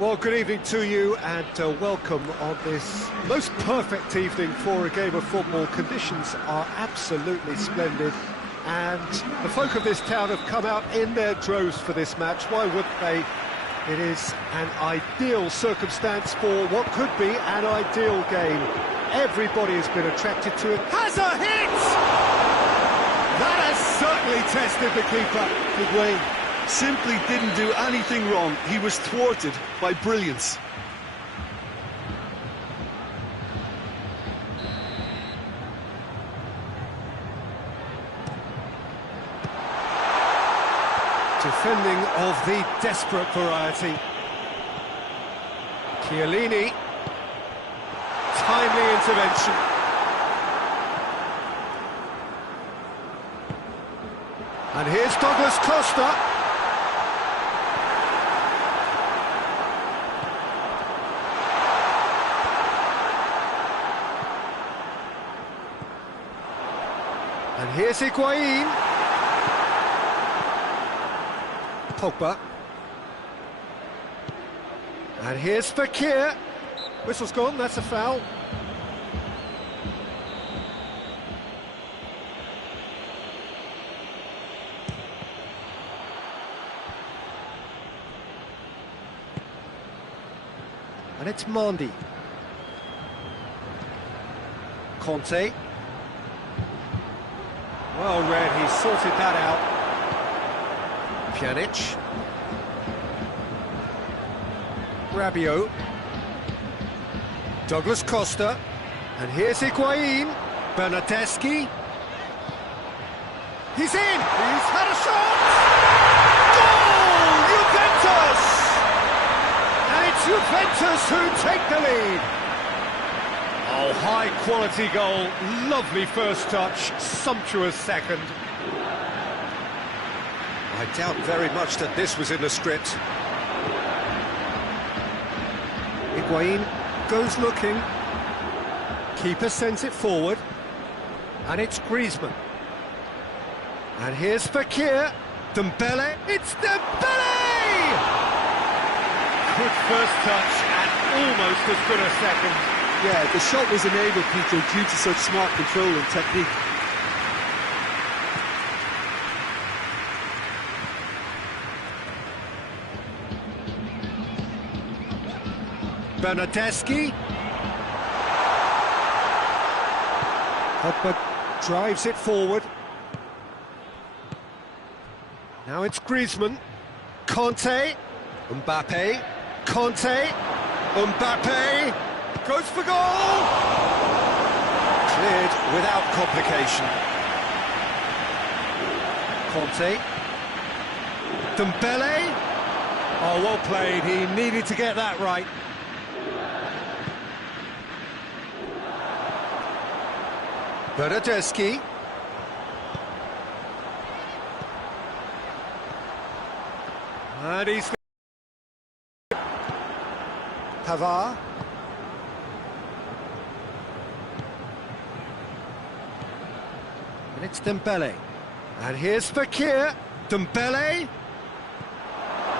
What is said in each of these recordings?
Well, good evening to you and welcome on this most perfect evening for a game of football. Conditions are absolutely splendid and the folk of this town have come out in their droves for this match. Why wouldn't they? It is an ideal circumstance for what could be an ideal game. Everybody has been attracted to it. Has a hit! That has certainly tested the keeper. Higuain simply didn't do anything wrong. He was thwarted by brilliance. Defending of the desperate variety. Chiellini. Timely intervention. And here's Douglas Costa. And here's Higuain. Pogba. And here's Fekir. Whistle's gone, that's a foul. And it's Mandy. Conte. Well read, he sorted that out. Pjanic. Rabiot. Douglas Costa. And here's Higuain. Bernardeschi. He's in! He's had a shot! Goal! Juventus! And it's Juventus who take the lead. Oh, high-quality goal, lovely first touch, sumptuous second. I doubt very much that this was in the script. Higuain goes looking. Keeper sends it forward. And it's Griezmann. And here's Fekir. Dembele. It's Dembele! Good first touch and almost as good a second. Yeah, the shot was enabled, Peter, due to such smart control and technique. Bernardeschi. Pogba drives it forward. Now it's Griezmann. Conte. Mbappe. Conte. Mbappe. Goes for goal! Cleared without complication. Conte. Dembele. Oh, well played. He needed to get that right. Bernardeschi. And he's... Pavard. And it's Dembele. And here's Fekir. Dembele.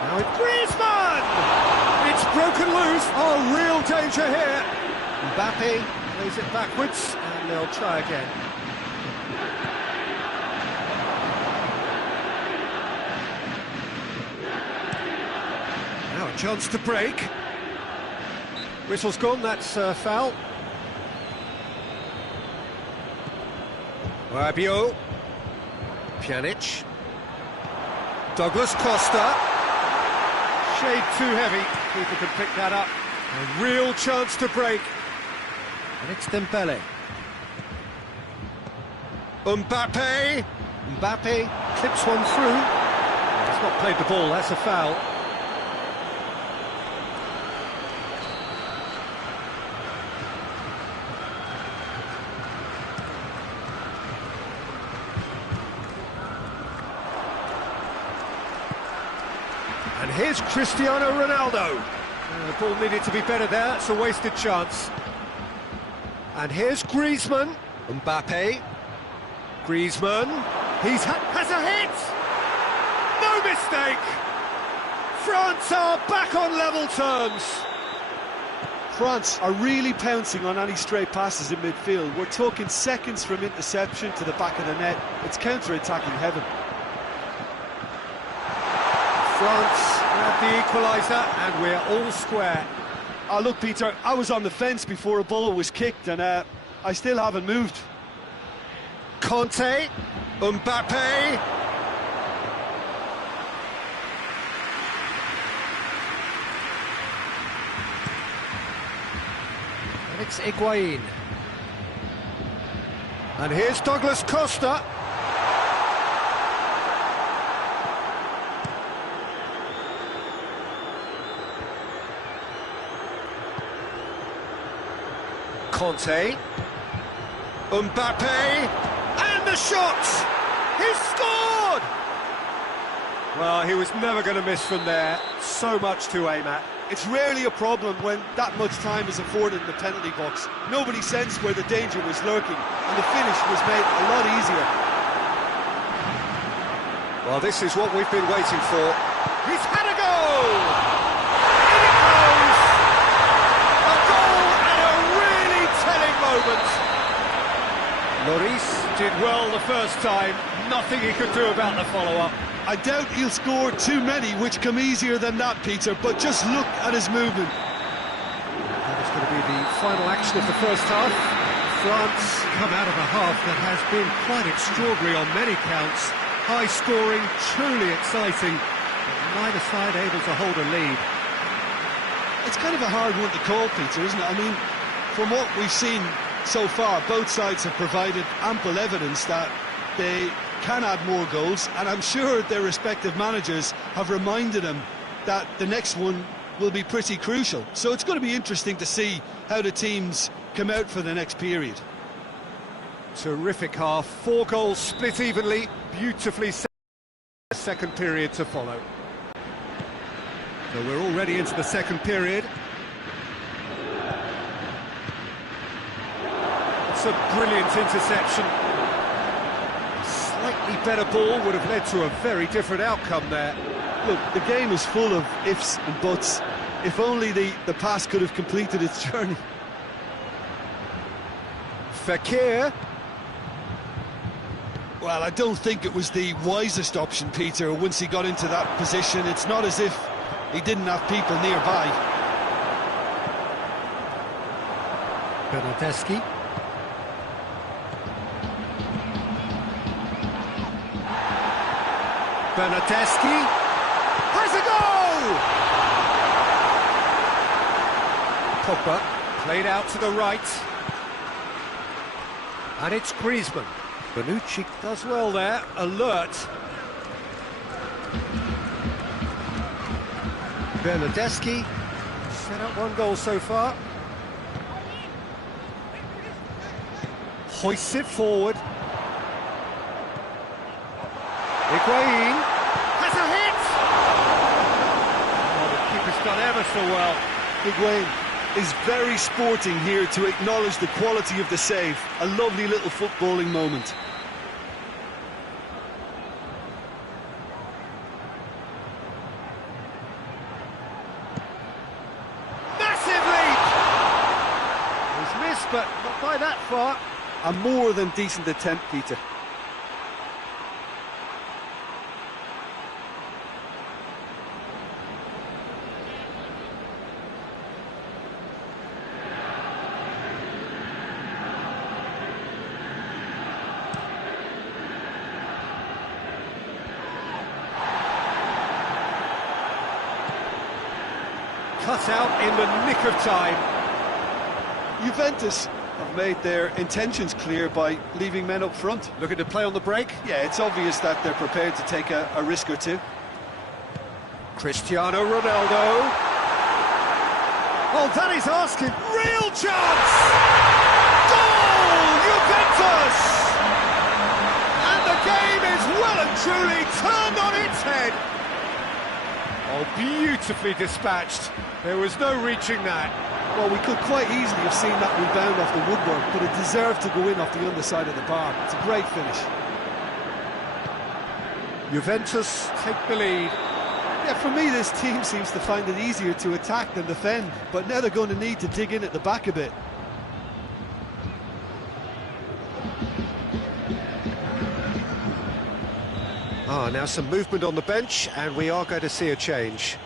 Now it's Griezmann! It's broken loose. Oh, real danger here. Mbappe plays it backwards, and they'll try again. Now a chance to break. Whistle's gone, that's a foul. Rabiot. Pjanic. Douglas Costa. Shade too heavy. Keeper can pick that up. A real chance to break. And it's Dembele. Mbappe. Mbappe clips one through. He's not played the ball, that's a foul. And here's Cristiano Ronaldo. The ball needed to be better there, it's a wasted chance. And here's Griezmann. Mbappe. Griezmann. Has a hit! No mistake! France are back on level terms. France are really pouncing on any stray passes in midfield. We're talking seconds from interception to the back of the net. It's counter-attacking heaven. France have the equaliser, and we're all square. Oh, look, Peter, I was on the fence before a ball was kicked, and I still haven't moved. Conte, Mbappe. And it's Higuain. And here's Douglas Costa. Conte, Mbappe, and the shot! He scored! Well, he was never going to miss from there. So much to aim at. It's rarely a problem when that much time is afforded in the penalty box. Nobody sensed where the danger was lurking, and the finish was made a lot easier. Well, this is what we've been waiting for. He's had a goal! In it goes! A goal at a really telling moment. Lloris did well the first time. Nothing he could do about the follow-up. I doubt he'll score too many, which come easier than that, Peter, but just look at his movement. That is going to be the final action of the first half. France come out of a half that has been quite extraordinary on many counts. High scoring, truly exciting, but neither side able to hold a lead. It's kind of a hard one to call, Peter, isn't it? I mean, from what we've seen so far, both sides have provided ample evidence that they can add more goals, and I'm sure their respective managers have reminded them that the next one will be pretty crucial. So it's going to be interesting to see how the teams come out for the next period. Terrific half, 4 goals split evenly, beautifully set. Second period to follow. So we're already into the second period. It's a brilliant interception. Slightly better ball would have led to a very different outcome there. Look, the game is full of ifs and buts. If only the pass could have completed its journey. Fekir. Well, I don't think it was the wisest option, Peter, once he got into that position. It's not as if he didn't have people nearby. Bernardeschi. Bernardeschi has a goal! Pogba played out to the right. And it's Griezmann. Bonucci does well there, alert. Bernardeschi set up 1 goal so far. Hoists it forward. Higuain has a hit! Oh, the keeper's done ever so well. Higuain is very sporting here to acknowledge the quality of the save. A lovely little footballing moment. Massive leap! He's missed, but not by that far. A more than decent attempt, Peter. Cut out in the nick of time. Juventus have made their intentions clear by leaving men up front. Looking to play on the break. Yeah, it's obvious that they're prepared to take a risk or two. Cristiano Ronaldo. Oh, that is asking. Real chance! Goal! Juventus! And the game is well and truly turned on its head. Oh, beautifully dispatched. There was no reaching that. Well, we could quite easily have seen that rebound off the woodwork, but it deserved to go in off the underside of the bar. It's a great finish. Juventus take the lead. Yeah, for me, this team seems to find it easier to attack than defend, but now they're going to need to dig in at the back a bit. Now some movement on the bench, and we are going to see a change.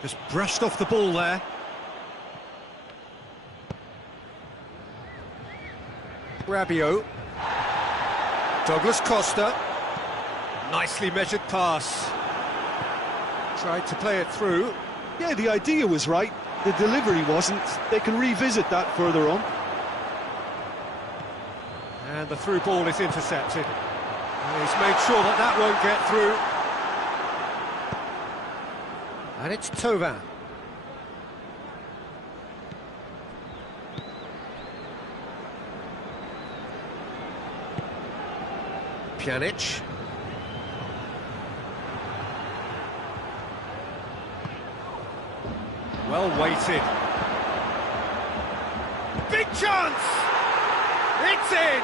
Just brushed off the ball there. Rabiot. Douglas Costa. Nicely measured pass. Tried to play it through. Yeah, the idea was right. The delivery wasn't. They can revisit that further on. And the through ball is intercepted. He's made sure that that won't get through. And it's Tovan. Pjanic. Well weighted. Big chance! It's in!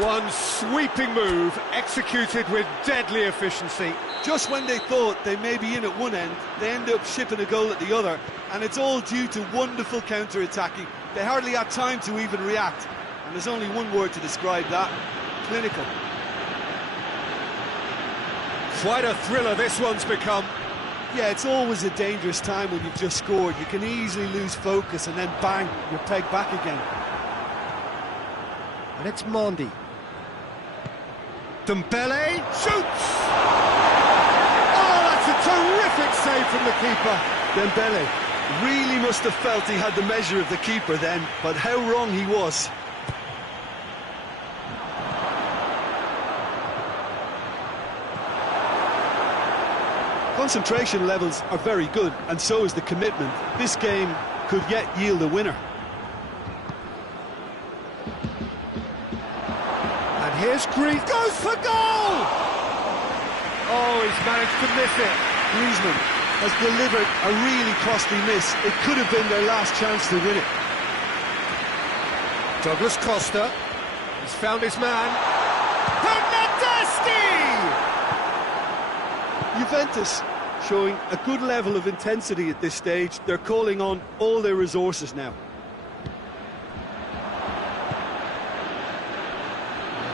One sweeping move, executed with deadly efficiency. Just when they thought they may be in at one end, they end up shipping a goal at the other, and it's all due to wonderful counter-attacking. They hardly had time to even react, and there's only one word to describe that: clinical. Quite a thriller this one's become. Yeah, it's always a dangerous time when you've just scored. You can easily lose focus, and then bang, you're pegged back again. And it's Mondi. Dembele shoots! Oh, that's a terrific save from the keeper. Dembele really must have felt he had the measure of the keeper then, but how wrong he was. Concentration levels are very good, and so is the commitment. This game could yet yield a winner. And here's Greece, goes for goal! Oh, he's managed to miss it. Griezmann has delivered a really costly miss. It could have been their last chance to win it. Douglas Costa, he's found his man. Bernardeschi! Juventus showing a good level of intensity at this stage. They're calling on all their resources now.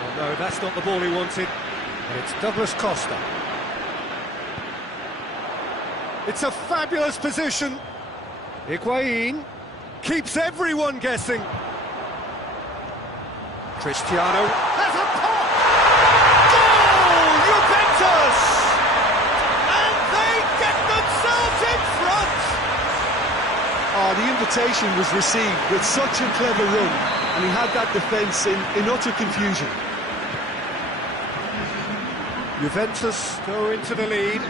Oh, no, that's not the ball he wanted. And it's Douglas Costa. It's a fabulous position. Higuain keeps everyone guessing. Cristiano has a pop! Goal! Juventus! And they get themselves in front! Oh, the invitation was received with such a clever run, and he had that defence in utter confusion. Juventus go into the lead.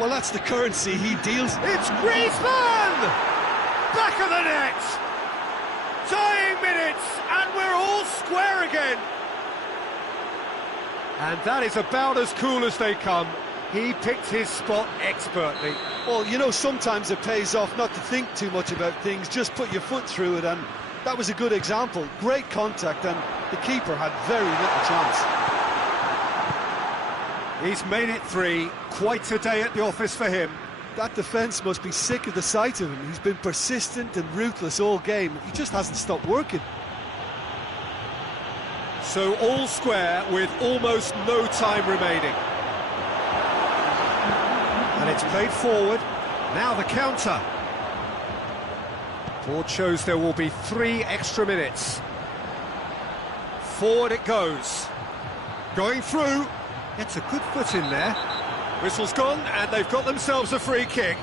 Well, that's the currency he deals. It's Griezmann! Back of the net! Tying minutes, and we're all square again. And that is about as cool as they come. He picked his spot expertly. Well, you know, sometimes it pays off not to think too much about things, just put your foot through it, and that was a good example. Great contact, and the keeper had very little chance. He's made it three. Quite a day at the office for him. That defence must be sick of the sight of him. He's been persistent and ruthless all game. He just hasn't stopped working. So all square with almost no time remaining. And it's played forward. Now the counter. Board shows there will be 3 extra minutes. Forward it goes. Going through. Gets a good foot in there. Whistle's gone, and they've got themselves a free kick.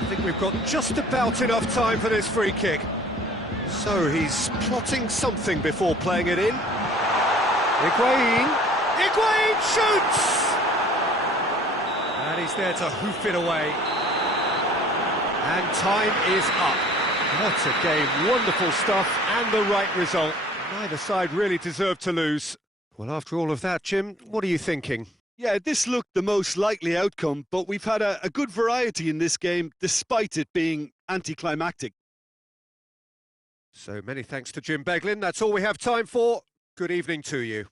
I think we've got just about enough time for this free kick. So he's plotting something before playing it in. Higuain shoots! And he's there to hoof it away. And time is up. What a game, wonderful stuff, and the right result. Neither side really deserved to lose. Well, after all of that, Jim, what are you thinking? Yeah, this looked the most likely outcome, but we've had a good variety in this game, despite it being anticlimactic. So many thanks to Jim Beglin. That's all we have time for. Good good evening to you.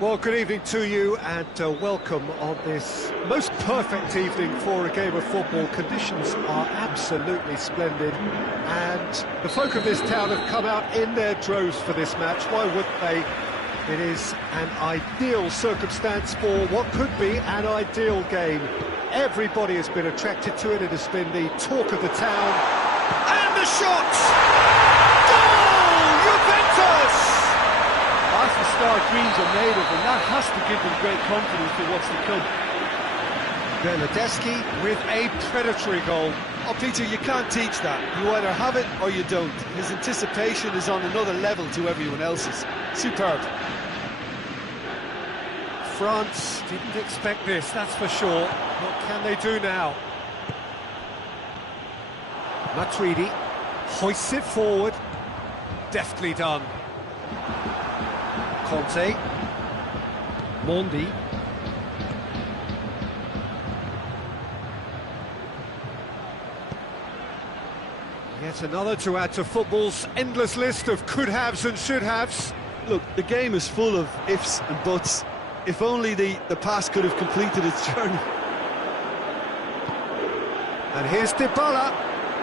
Well, good evening to you and welcome on this most perfect evening for a game of football. Conditions are absolutely splendid and the folk of this town have come out in their droves for this match. Why wouldn't they? It is an ideal circumstance for what could be an ideal game. Everybody has been attracted to it. It has been the talk of the town. And the shot! Goal! Juventus! That's the Star Greens are made of, and that has to give them great confidence for what's to come. Bernardeschi with a predatory goal. Oh, Peter, you can't teach that. You either have it or you don't. His anticipation is on another level to everyone else's. Superb. France didn't expect this, that's for sure. What can they do now? Matuidi hoists it forward. Deftly done. Conte. Mondi. Yet another to add to football's endless list of could-haves and should-haves. Look, the game is full of ifs and buts. If only the pass could have completed its journey. And here's Dybala.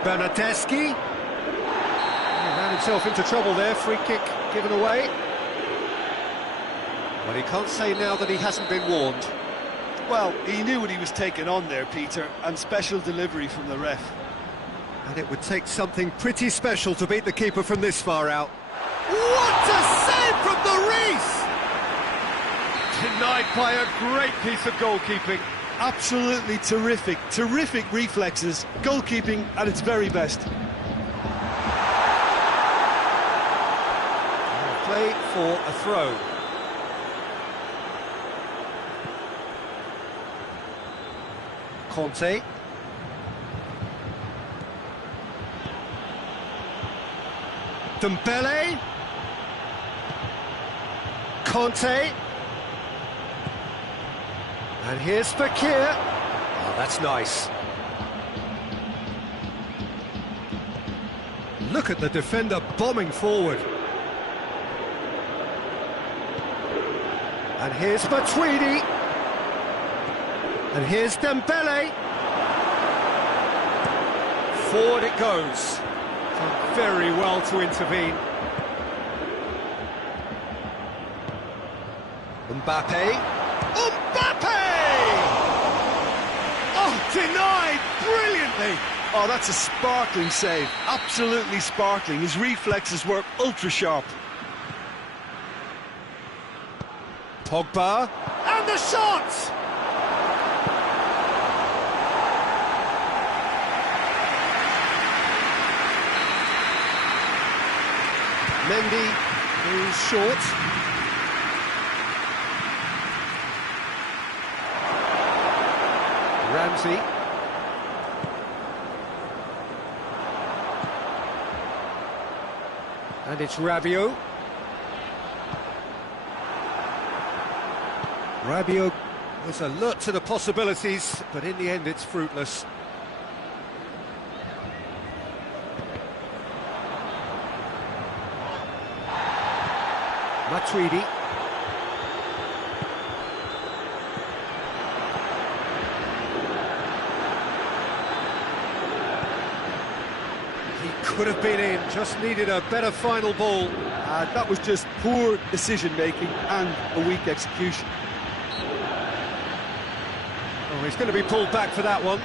Bernardeschi. He ran himself into trouble there. Free kick given away. But he can't say now that he hasn't been warned. Well, he knew what he was taking on there, Peter, and special delivery from the ref. And it would take something pretty special to beat the keeper from this far out. What a save from the Reef! Denied by a great piece of goalkeeping. Absolutely terrific, terrific reflexes, goalkeeping at its very best. Play for a throw. Conte. Dembele. Conte. And here's Fekir. Oh, that's nice. Look at the defender bombing forward. And here's Matuidi. And here's Dembele. Forward it goes. Done very well to intervene. Mbappe. Mbappe! Oh, denied brilliantly. Oh, that's a sparkling save, absolutely sparkling. His reflexes were ultra sharp. Pogba. And the shot! Mendy is short. Ramsey. And it's Rabiot. Rabiot was alert to the possibilities, but in the end it's fruitless. Matuidi. He could have been in, just needed a better final ball. That was just poor decision-making and a weak execution. Oh, he's going to be pulled back for that one.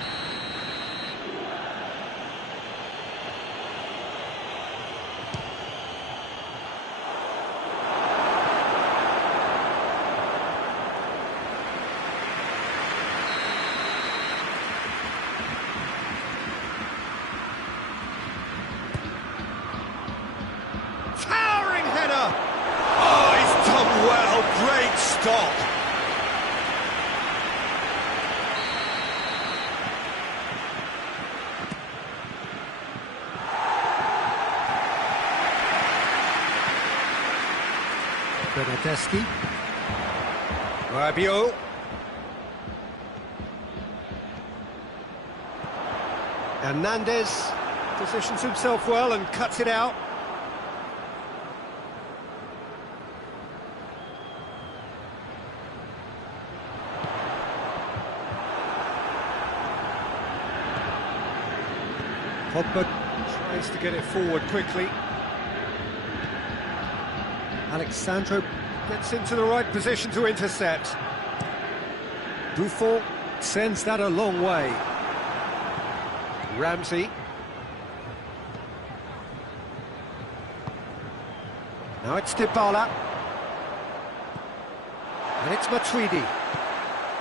Towering header! Oh, he's done well, great stop. Bernardeschi. Rabiot. Hernandez positions himself well and cuts it out. Pogba tries to get it forward quickly. Alexandro gets into the right position to intercept. Buffon sends that a long way. Ramsey. Now it's Dybala. And it's Matuidi.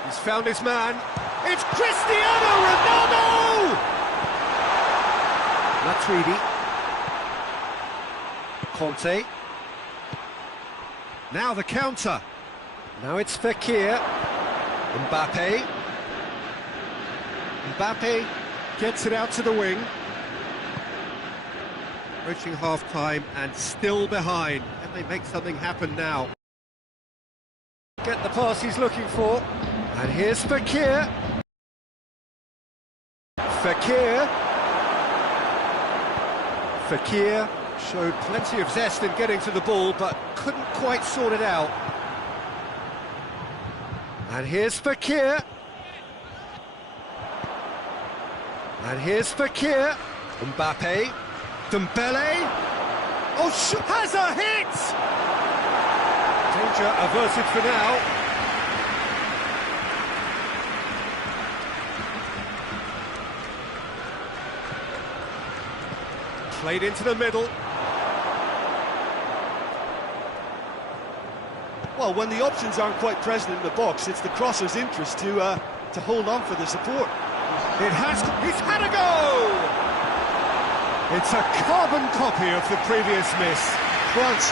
He's found his man. It's Cristiano Ronaldo! Matuidi. Conte. Now the counter. Now it's Fekir. Mbappe. Mbappe gets it out to the wing. Approaching half-time and still behind. Can they make something happen now? Get the pass he's looking for. And here's Fekir. Fekir. Fekir showed plenty of zest in getting to the ball, but couldn't quite sort it out. And here's Fekir. And here's Fekir. Mbappe. Dembele. Oh, has a hit! Danger averted for now. Played into the middle. Well, when the options aren't quite present in the box, it's the crosser's interest to hold on for the support. He's had a go! It's a carbon copy of the previous miss. France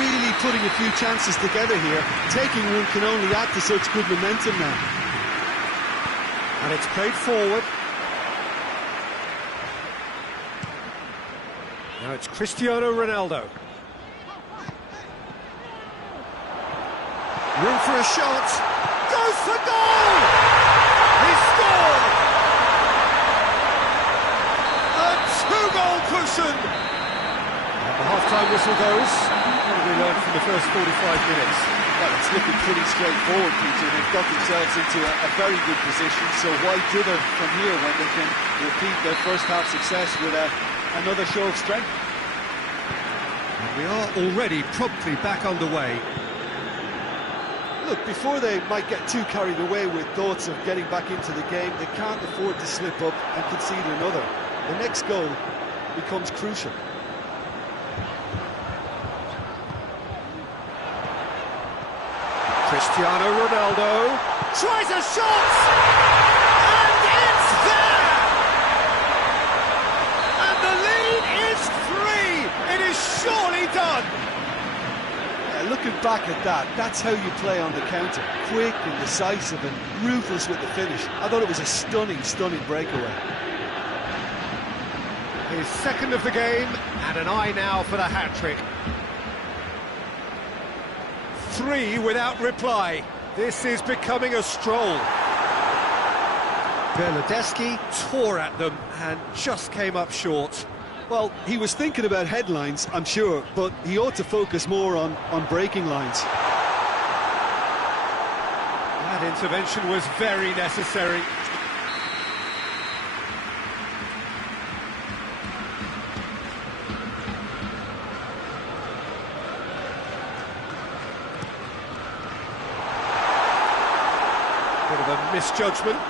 really putting a few chances together here. Taking one can only add to such good momentum now. And it's played forward. Now it's Cristiano Ronaldo. Room for a shot. Goes for goal! He scored! A two-goal cushion! The half-time whistle goes. What have we learned from the first 45 minutes? Well, it's looking pretty straightforward, Peter. They've got themselves into a very good position, so why dither from here when they can repeat their first-half success with another show of strength? And we are already promptly back underway. Look, before they might get too carried away with thoughts of getting back into the game, they can't afford to slip up and concede another. The next goal becomes crucial. Cristiano Ronaldo tries a shot, and it's there! And the lead is 3! It is surely done! Looking back at that, that's how you play on the counter. Quick and decisive and ruthless with the finish. I thought it was a stunning, stunning breakaway. His second of the game, and an eye now for the hat-trick. 3 without reply. This is becoming a stroll. Bernardeschi tore at them and just came up short. Well, he was thinking about headlines, I'm sure, but he ought to focus more on breaking lines. That intervention was very necessary. Bit of a misjudgment.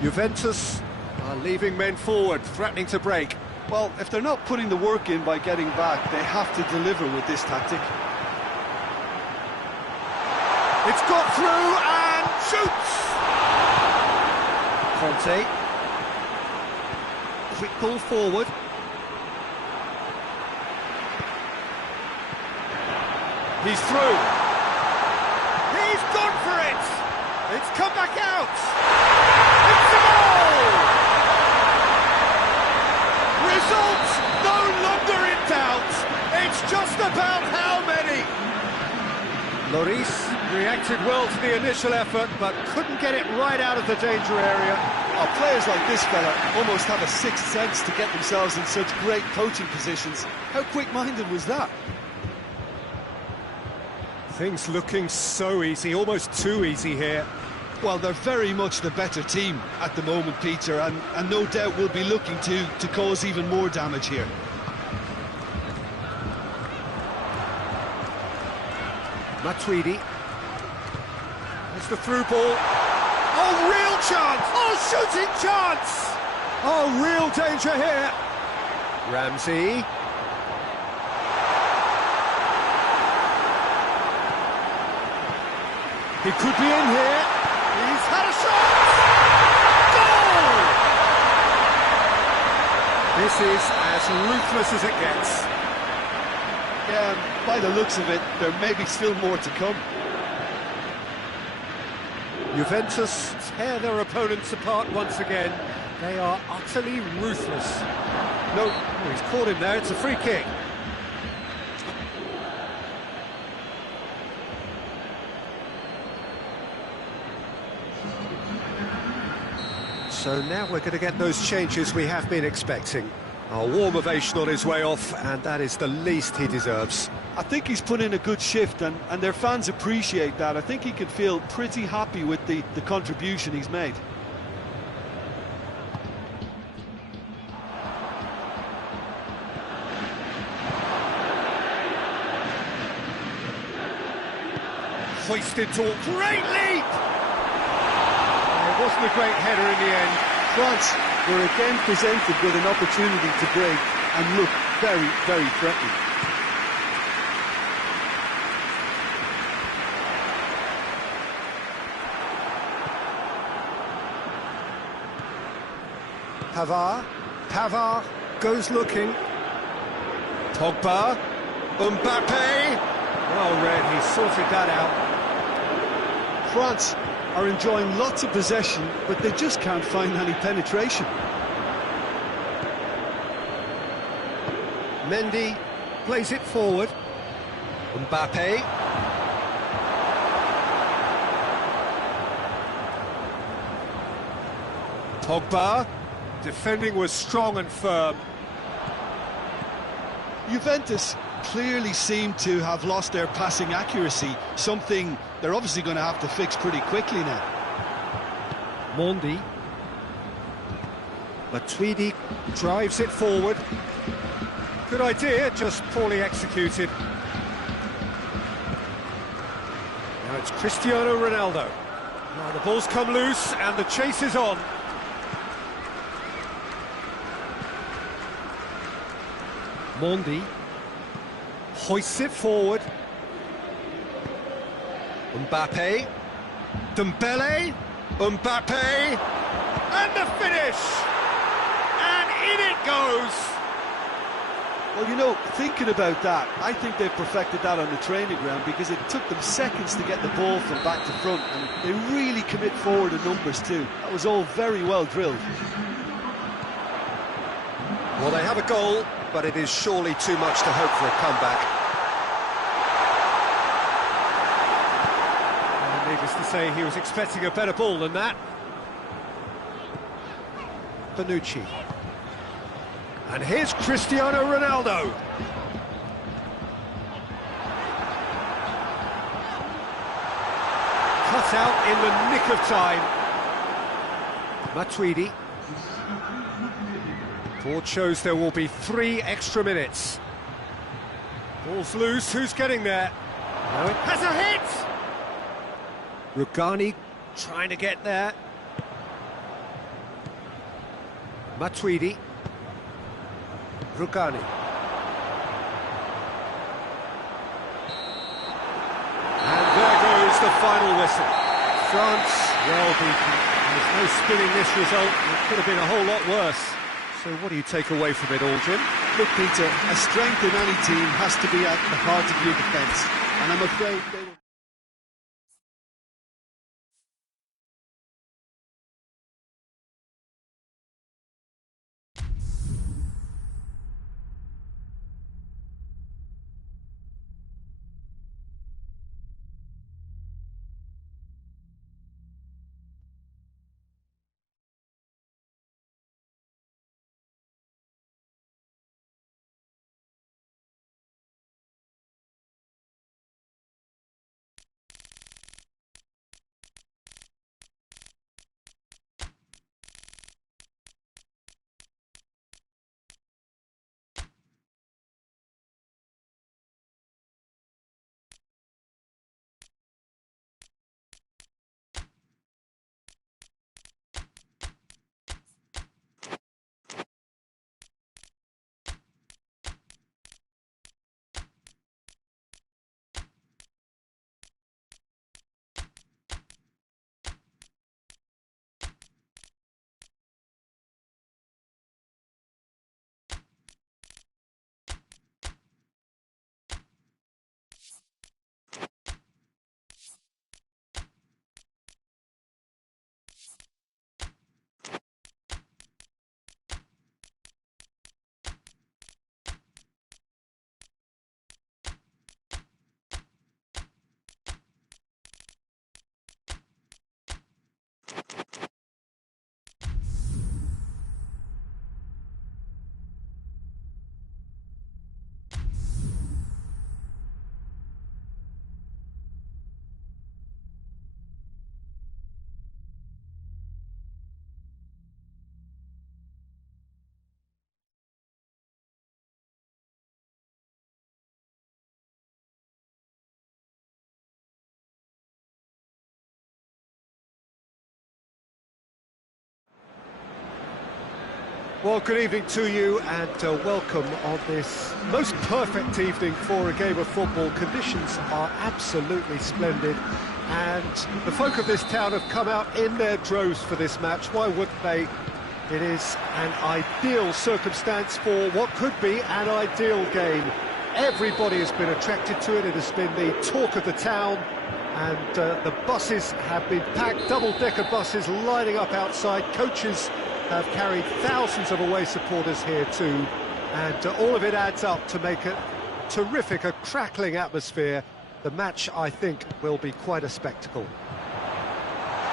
Juventus are leaving men forward, threatening to break. Well, if they're not putting the work in by getting back, they have to deliver with this tactic. It's got through and shoots! Conte. Quick ball forward. He's through. He's gone for it! It's come back out! It's a goal! Results no longer in doubt. It's just about how many. Lloris reacted well to the initial effort, but couldn't get it right out of the danger area. Oh, players like this fella almost have a sixth sense to get themselves in such great coaching positions. How quick-minded was that? Things looking so easy, almost too easy here. Well, they're very much the better team at the moment, Peter, and no doubt will be looking to cause even more damage here. Matuidi. It's the through ball. Oh, real chance! Oh, shooting chance! Oh, real danger here. Ramsey. He could be in here. He's had a shot! Goal! This is as ruthless as it gets. Yeah, and by the looks of it, there may be still more to come. Juventus tear their opponents apart once again. They are utterly ruthless. No, oh, he's caught him there. It's a free kick. So now we're going to get those changes we have been expecting. A warm ovation on his way off, and that is the least he deserves. I think he's put in a good shift, and their fans appreciate that. I think he can feel pretty happy with the contribution he's made. Hoisted to great leap! It wasn't a great header in the end. France were again presented with an opportunity to break and look very, very threatening. Pavard goes looking. Pogba. Mbappe. Well read, he sorted that out. France are enjoying lots of possession, but they just can't find any penetration. Mendy plays it forward. Mbappe. Pogba. Defending was strong and firm. Juventus clearly seem to have lost their passing accuracy, something they're obviously going to have to fix pretty quickly now. Mondi. Matuidi drives it forward. Good idea, just poorly executed. Now it's Cristiano Ronaldo. Now the ball's come loose and the chase is on. Mondi hoists it forward. Mbappe. Dembele. Mbappe. And the finish! And in it goes! Well, you know, thinking about that, I think they've perfected that on the training ground because it took them seconds to get the ball from back to front, and they really commit forward in numbers too. That was all very well drilled. Well, they have a goal, but it is surely too much to hope for a comeback. And needless to say, he was expecting a better ball than that. Bonucci. And here's Cristiano Ronaldo. Cut out in the nick of time. Matuidi. Board shows there will be 3 extra minutes. Ball's loose, who's getting there? No, it has a hit! Rugani trying to get there. Matuidi. Rugani. And there goes the final whistle. France, well beaten. There's no spinning this result. It could have been a whole lot worse. So what do you take away from it all, Jim? Look, Peter, a strength in any team has to be at the heart of your defence, and I'm afraid they will... Well, good evening to you and welcome on this most perfect evening for a game of football. Conditions are absolutely splendid and the folk of this town have come out in their droves for this match. Why wouldn't they? It is an ideal circumstance for what could be an ideal game. Everybody has been attracted to it. It has been the talk of the town, and the buses have been packed, double-decker buses lining up outside. Coaches have carried thousands of away supporters here too, and all of it adds up to make a terrific, a crackling atmosphere. The match, I think, will be quite a spectacle.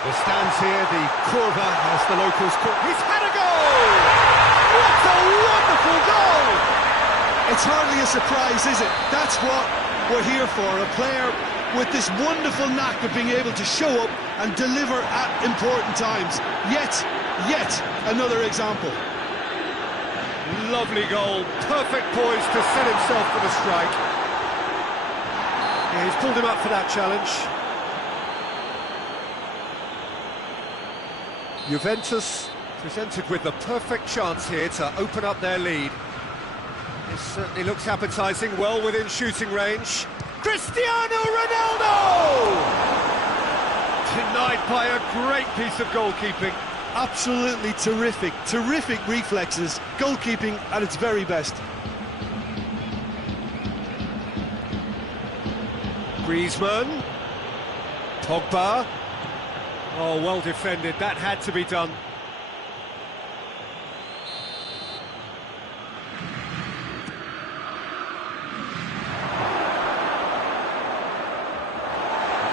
The stands here, the curva, as the locals call. He's had a goal! What a wonderful goal! It's hardly a surprise, is it? That's what we're here for, a player with this wonderful knack of being able to show up and deliver at important times. Yet another example. Lovely goal, perfect poise to set himself for the strike. Yeah, he's pulled him up for that challenge. Juventus presented with the perfect chance here to open up their lead. This certainly looks appetising, well within shooting range. Cristiano Ronaldo! Denied by a great piece of goalkeeping. Absolutely terrific reflexes, goalkeeping at its very best. Griezmann, Pogba. Oh, well defended, that had to be done.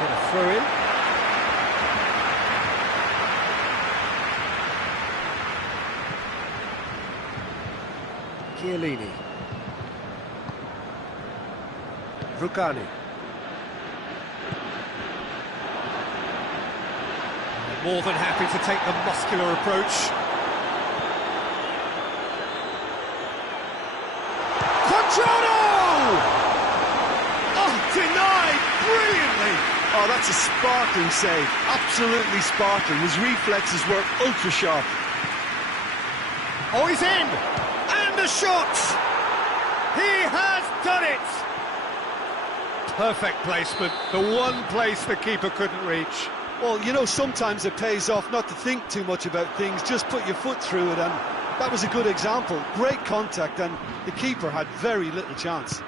Get a throw in. Chiellini. Rugani. More than happy to take the muscular approach. Cuadrado! Oh, denied brilliantly! Oh, that's a sparkling save, absolutely sparkling. His reflexes were ultra sharp. Oh, he's in! And a shot! He has done it! Perfect placement, the one place the keeper couldn't reach. Well, you know, sometimes it pays off not to think too much about things, just put your foot through it, and that was a good example. Great contact, and the keeper had very little chance.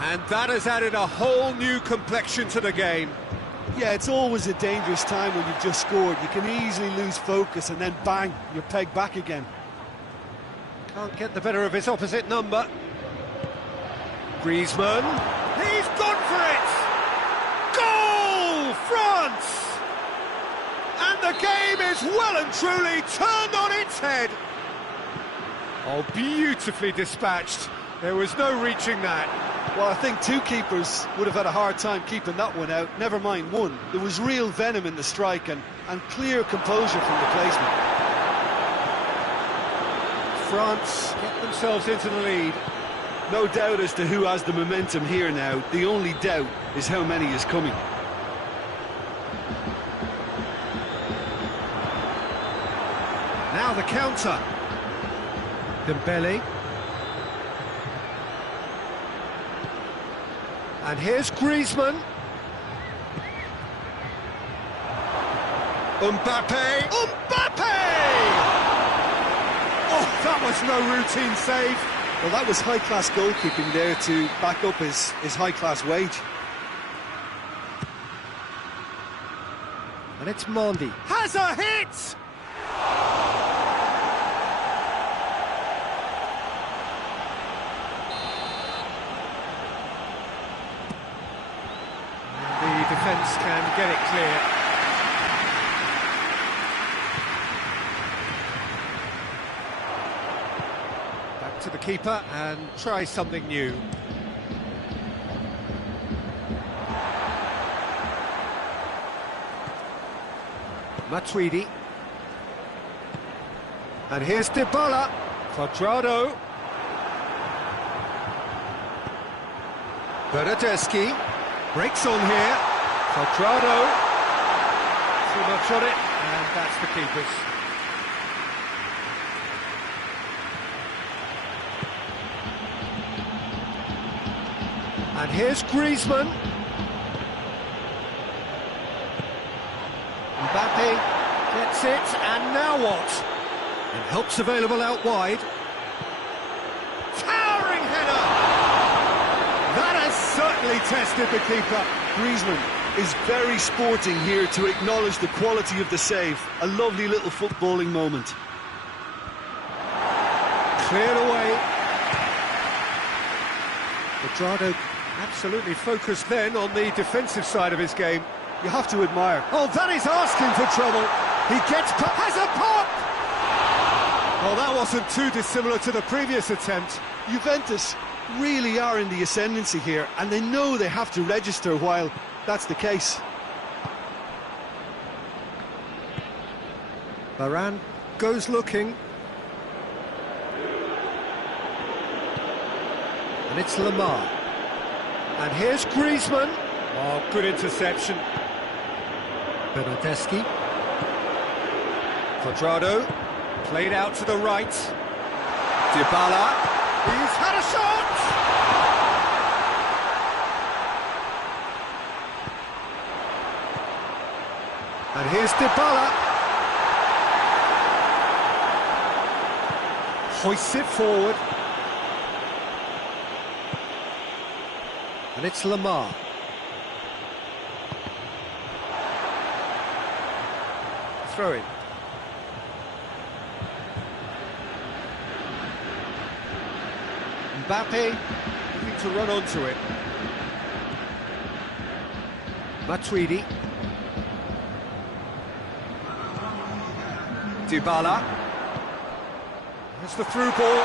And that has added a whole new complexion to the game. Yeah, it's always a dangerous time when you've just scored. You can easily lose focus, and then bang, you're pegged back again. Can't get the better of his opposite number. Griezmann. He's gone for it! Goal! France! And the game is well and truly turned on its head. Oh, beautifully dispatched. There was no reaching that. Well, I think two keepers would have had a hard time keeping that one out, never mind one. There was real venom in the strike and clear composure from the placement. France get themselves into the lead. No doubt as to who has the momentum here now. The only doubt is how many is coming. Now the counter. Dembele. And here's Griezmann. Mbappe! Oh, that was no routine save. Well, that was high-class goalkeeping there to back up his high-class wage. And it's Mondi. Has a hit! And the defence can get it clear. To the keeper and try something new. Matuidi. And here's Dybala. Cuadrado. Bernardeschi. Breaks on here. Cuadrado. Too much on it, and that's the keeper's. And here's Griezmann. Mbappe gets it, and now what? And help's available out wide. Towering header! That has certainly tested the keeper. Griezmann is very sporting here to acknowledge the quality of the save. A lovely little footballing moment. Cleared away. Cuadrado absolutely focused then on the defensive side of his game. You have to admire. Oh, that is asking for trouble. He has a pop! Well, that wasn't too dissimilar to the previous attempt. Juventus really are in the ascendancy here, and they know they have to register while that's the case. Varane goes looking. And it's Lamar. And here's Griezmann. Oh, good interception. Bernardeschi. Cuadrado. Played out to the right. Dybala. He's had a shot! And here's Dybala. Hoists it forward. And it's Lamar. Throw in. Mbappe looking to run onto it. Matuidi. Dybala. That's the through ball.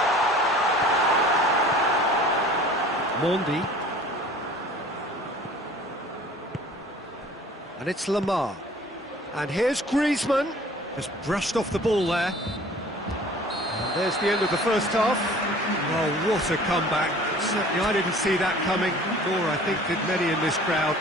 Mondi. And it's Lamar. And here's Griezmann. Just brushed off the ball there. And there's the end of the first half. Oh, what a comeback. Certainly I didn't see that coming, nor I think did many in this crowd.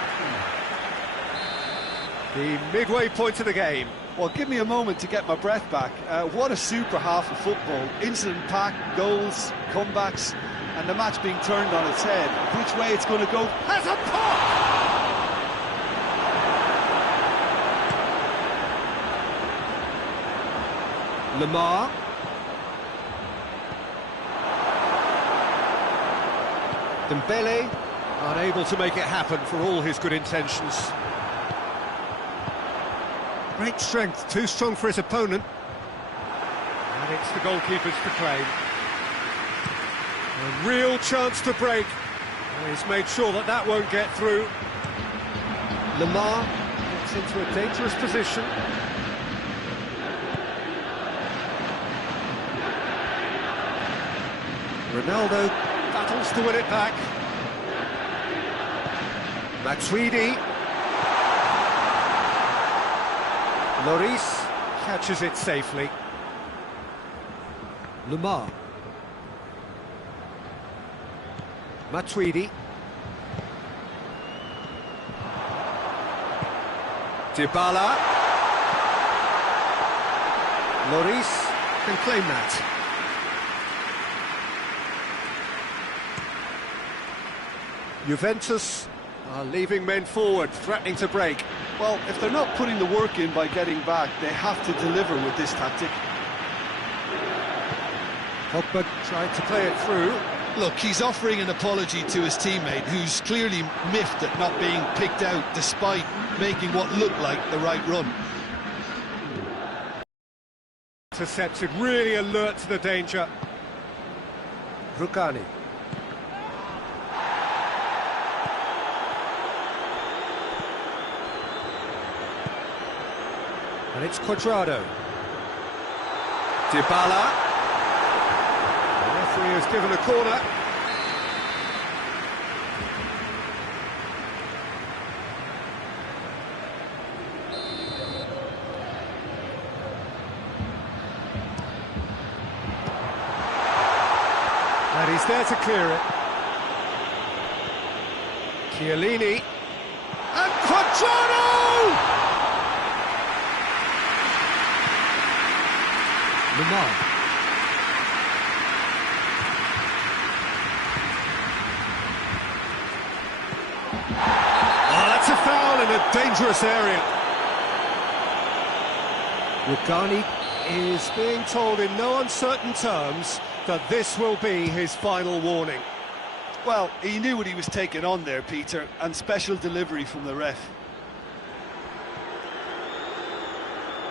The midway point of the game. Well, give me a moment to get my breath back. What a super half of football. Incident-packed, goals, comebacks, and the match being turned on its head. Which way it's going to go? Has a pop! Lamar. Dembele unable to make it happen for all his good intentions. Great strength, too strong for his opponent. And it's the goalkeeper's to claim. A real chance to break. And he's made sure that that won't get through. Lamar gets into a dangerous position. Ronaldo battles to win it back. Matuidi. Lloris catches it safely. Lamar. Matuidi. Dybala. Lloris can claim that. Juventus are leaving men forward, threatening to break. Well, if they're not putting the work in by getting back, they have to deliver with this tactic. Pogba tried to play it through. Look, he's offering an apology to his teammate, who's clearly miffed at not being picked out despite making what looked like the right run. Intercepted, really alert to the danger. Rugani. And it's Cuadrado. Dybala. The referee has given a corner. And he's there to clear it. Chiellini. And Cuadrado! Lamar. Oh, that's a foul in a dangerous area. Rugani is being told in no uncertain terms that this will be his final warning. Well, he knew what he was taking on there, Peter, and special delivery from the ref.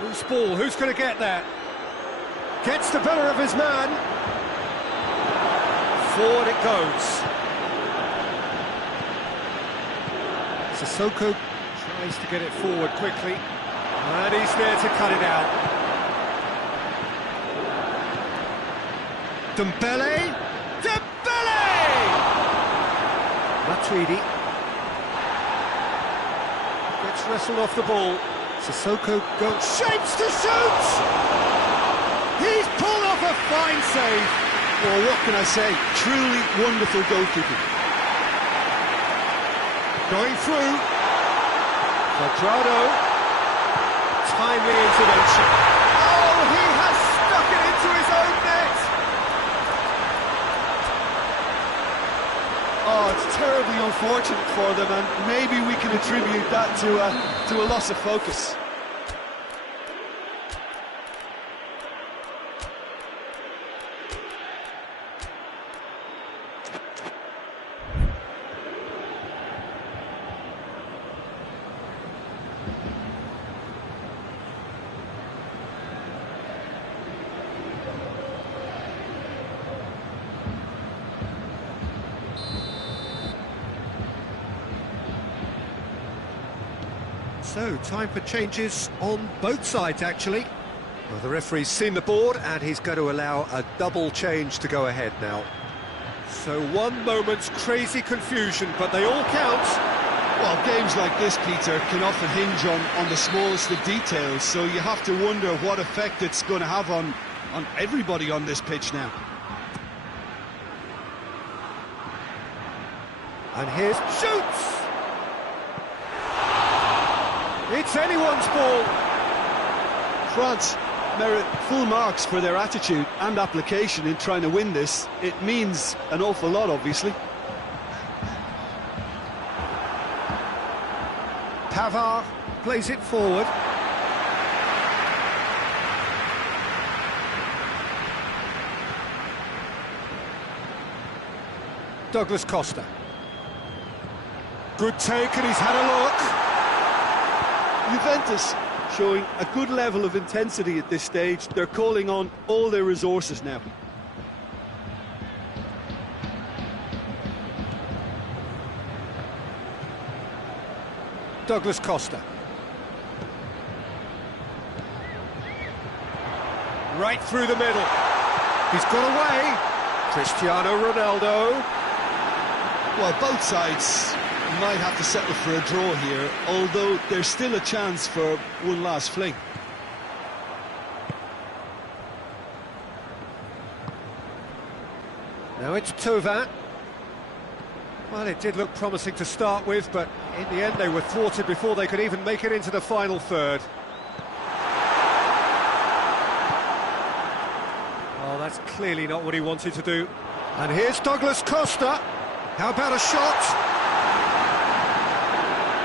Loose ball, who's going to get that? Gets the better of his man. Forward it goes. Sissoko tries to get it forward quickly, and he's there to cut it out. Dembele! Matuidi gets wrestled off the ball. Sissoko goes, shapes to shoot! He's pulled off a fine save. Well, what can I say? Truly wonderful goalkeeping. Going through. Quadrado. Timely intervention. Oh, he has stuck it into his own net! Oh, it's terribly unfortunate for them, and maybe we can attribute that to a loss of focus. So, time for changes on both sides, actually. Well, the referee's seen the board, and he's going to allow a double change to go ahead now. So, one moment's crazy confusion, but they all count. Well, games like this, Peter, can often hinge on the smallest of details, so you have to wonder what effect it's going to have on everybody on this pitch now. And here's shoots! It's anyone's ball. France merit full marks for their attitude and application in trying to win this. It means an awful lot, obviously. Pavard plays it forward. Douglas Costa. Good take, and he's had a look. Juventus showing a good level of intensity at this stage. They're calling on all their resources now. Douglas Costa. Right through the middle. He's got away. Cristiano Ronaldo. Well, both sides might have to settle for a draw here, although there's still a chance for one last fling. Now it's Thauvin. Well, it did look promising to start with, but in the end they were thwarted before they could even make it into the final third. Oh, that's clearly not what he wanted to do. And here's Douglas Costa. How about a shot?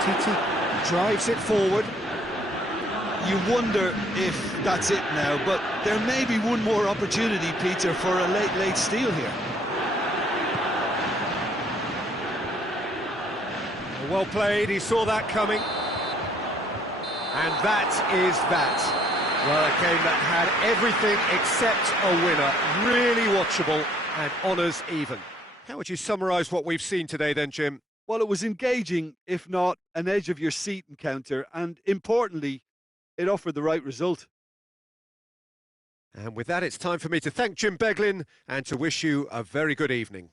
Titi drives it forward. You wonder if that's it now, but there may be one more opportunity, Peter, for a late steal here. Well played, he saw that coming. And that is that. Well, a game that had everything except a winner. Really watchable and honours even. How would you summarise what we've seen today then, Jim? Well, it was engaging, if not an edge-of-your-seat encounter, and importantly, it offered the right result. And with that, it's time for me to thank Jim Beglin and to wish you a very good evening.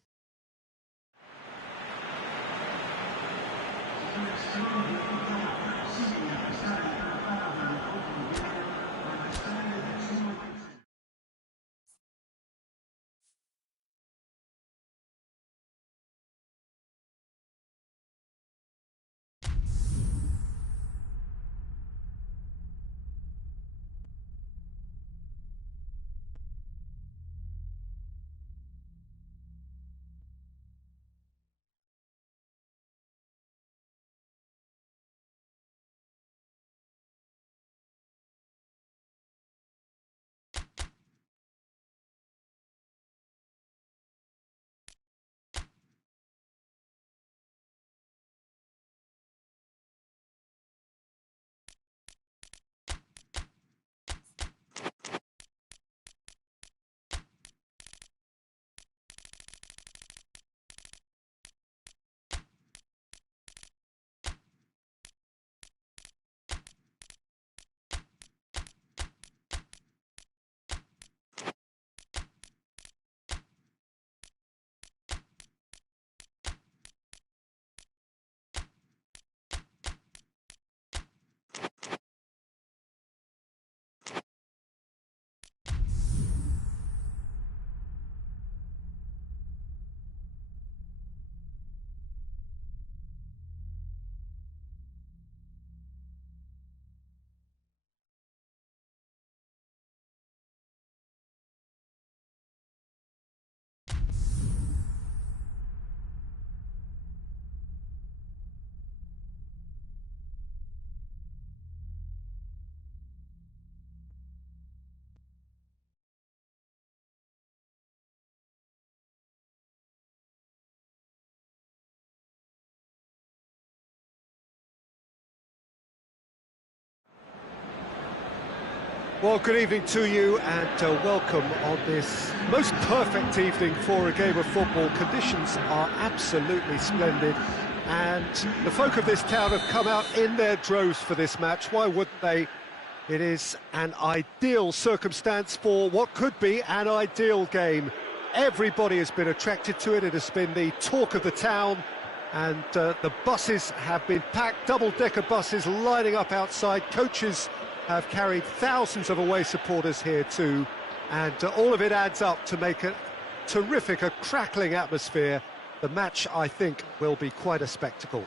Well, good evening to you and welcome on this most perfect evening for a game of football. Conditions are absolutely splendid and the folk of this town have come out in their droves for this match. Why wouldn't they? It is an ideal circumstance for what could be an ideal game. Everybody has been attracted to it. It has been the talk of the town, and the buses have been packed, double-decker buses lining up outside. Coaches have carried thousands of away supporters here too, and all of it adds up to make a terrific, a crackling atmosphere. The match, I think, will be quite a spectacle.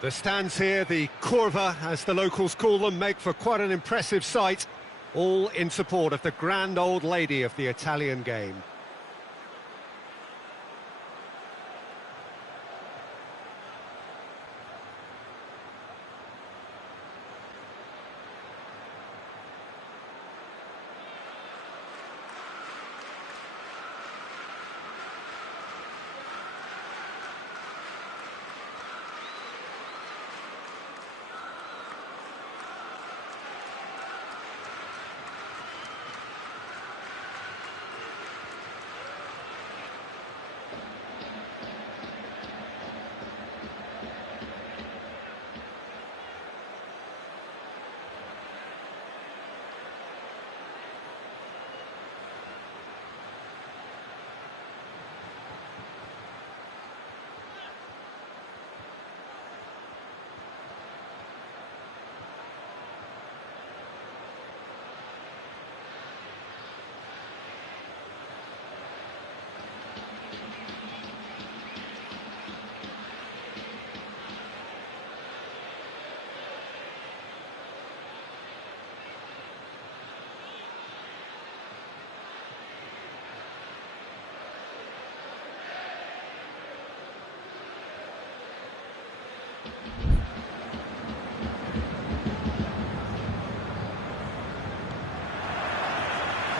The stands here, the curva, as the locals call them, make for quite an impressive sight, all in support of the grand old lady of the Italian game.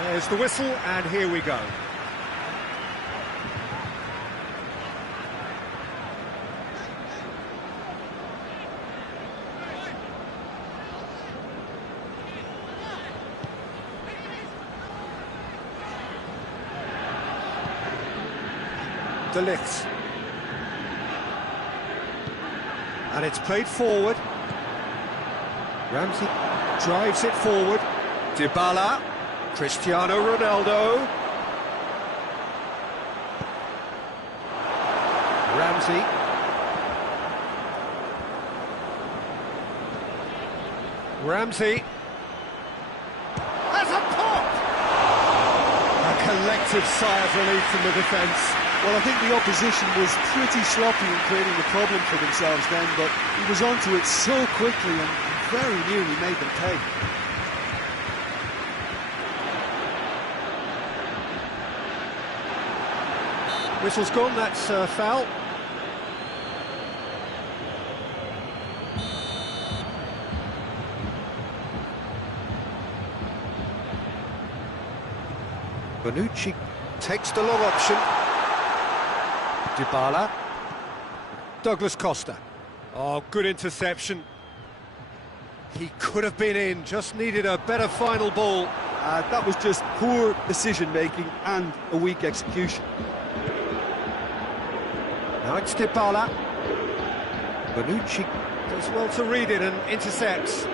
There's the whistle, and here we go. De Ligt. And it's played forward. Ramsey drives it forward. Dybala. Cristiano Ronaldo. Ramsey. Ramsey. Has a pop! A collective sigh of relief from the defence. Well, I think the opposition was pretty sloppy in creating the problem for themselves then, but he was onto it so quickly and very nearly made them pay. Whistle's gone, that's foul. Bonucci takes the long option. Dybala. Douglas Costa. Oh, good interception. He could have been in, just needed a better final ball. That was just poor decision-making and a weak execution. Now it's Dybala. Bonucci does well to read it and intercepts.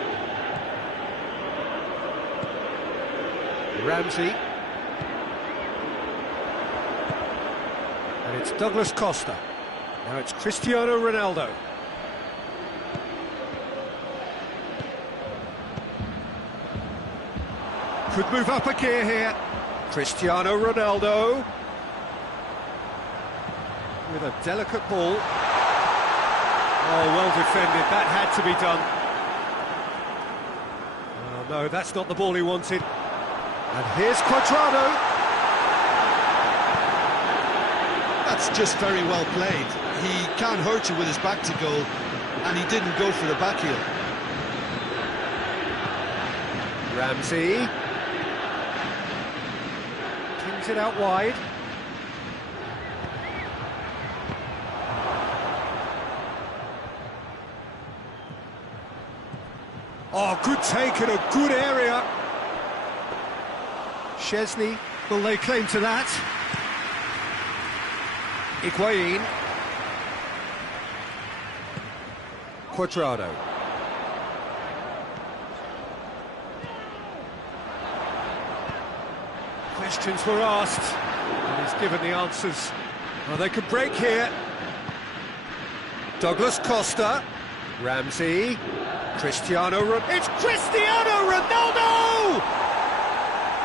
Ramsey. And it's Douglas Costa. Now it's Cristiano Ronaldo. Could move up a gear here. Cristiano Ronaldo. With a delicate ball. Oh, well defended, that had to be done. Oh no, that's not the ball he wanted. And here's Cuadrado. That's just very well played. He can't hurt you with his back to goal, and he didn't go for the back heel. Ramsey. Kings it out wide. Oh, good take in a good area. Szczesny will lay claim to that. Higuain. Cuadrado. Questions were asked, and he's given the answers. Well, they could break here. Douglas Costa. Ramsey. It's Cristiano Ronaldo!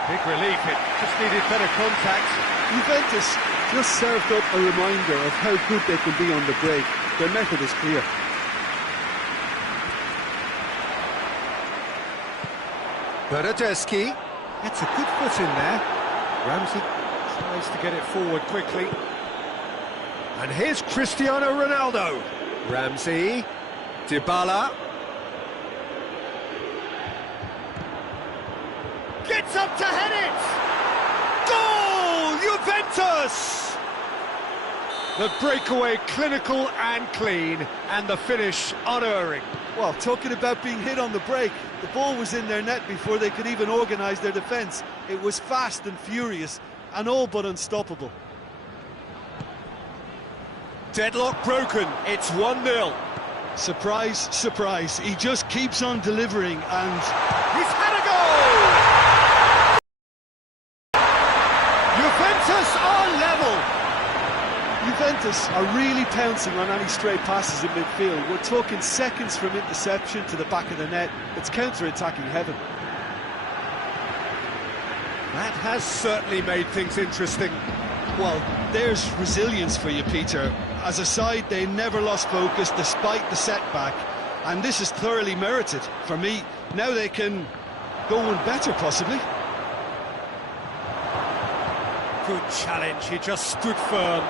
Big relief, it just needed better contact. Juventus just served up a reminder of how good they can be on the break. Their method is clear. Bernardeschi. That's a good foot in there. Ramsey tries to get it forward quickly. And here's Cristiano Ronaldo. Ramsey. Dybala. Gets up to head it! Goal! Juventus! The breakaway clinical and clean, and the finish unerring. Well, talking about being hit on the break, the ball was in their net before they could even organise their defence. It was fast and furious, and all but unstoppable. Deadlock broken, it's 1-0. Surprise, surprise, he just keeps on delivering, and he's had a goal! Juventus are level! Juventus are really pouncing on any stray passes in midfield. We're talking seconds from interception to the back of the net. It's counter-attacking heaven. That has certainly made things interesting. Well, there's resilience for you, Peter. As a side, they never lost focus despite the setback, and this is thoroughly merited. For me, now they can go one better, possibly. Good challenge, he just stood firm.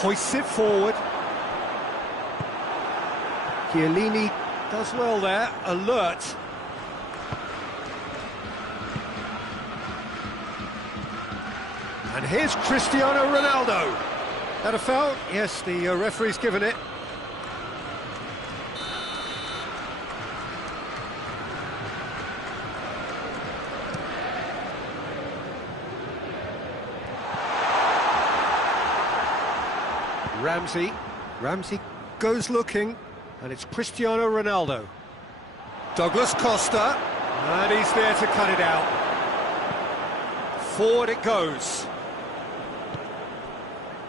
Hoists it forward. Chiellini does well there, alert. And here's Cristiano Ronaldo. That a foul? Yes, the referee's given it. Ramsey goes looking, and it's Cristiano Ronaldo. Douglas Costa, and he's there to cut it out. Forward it goes.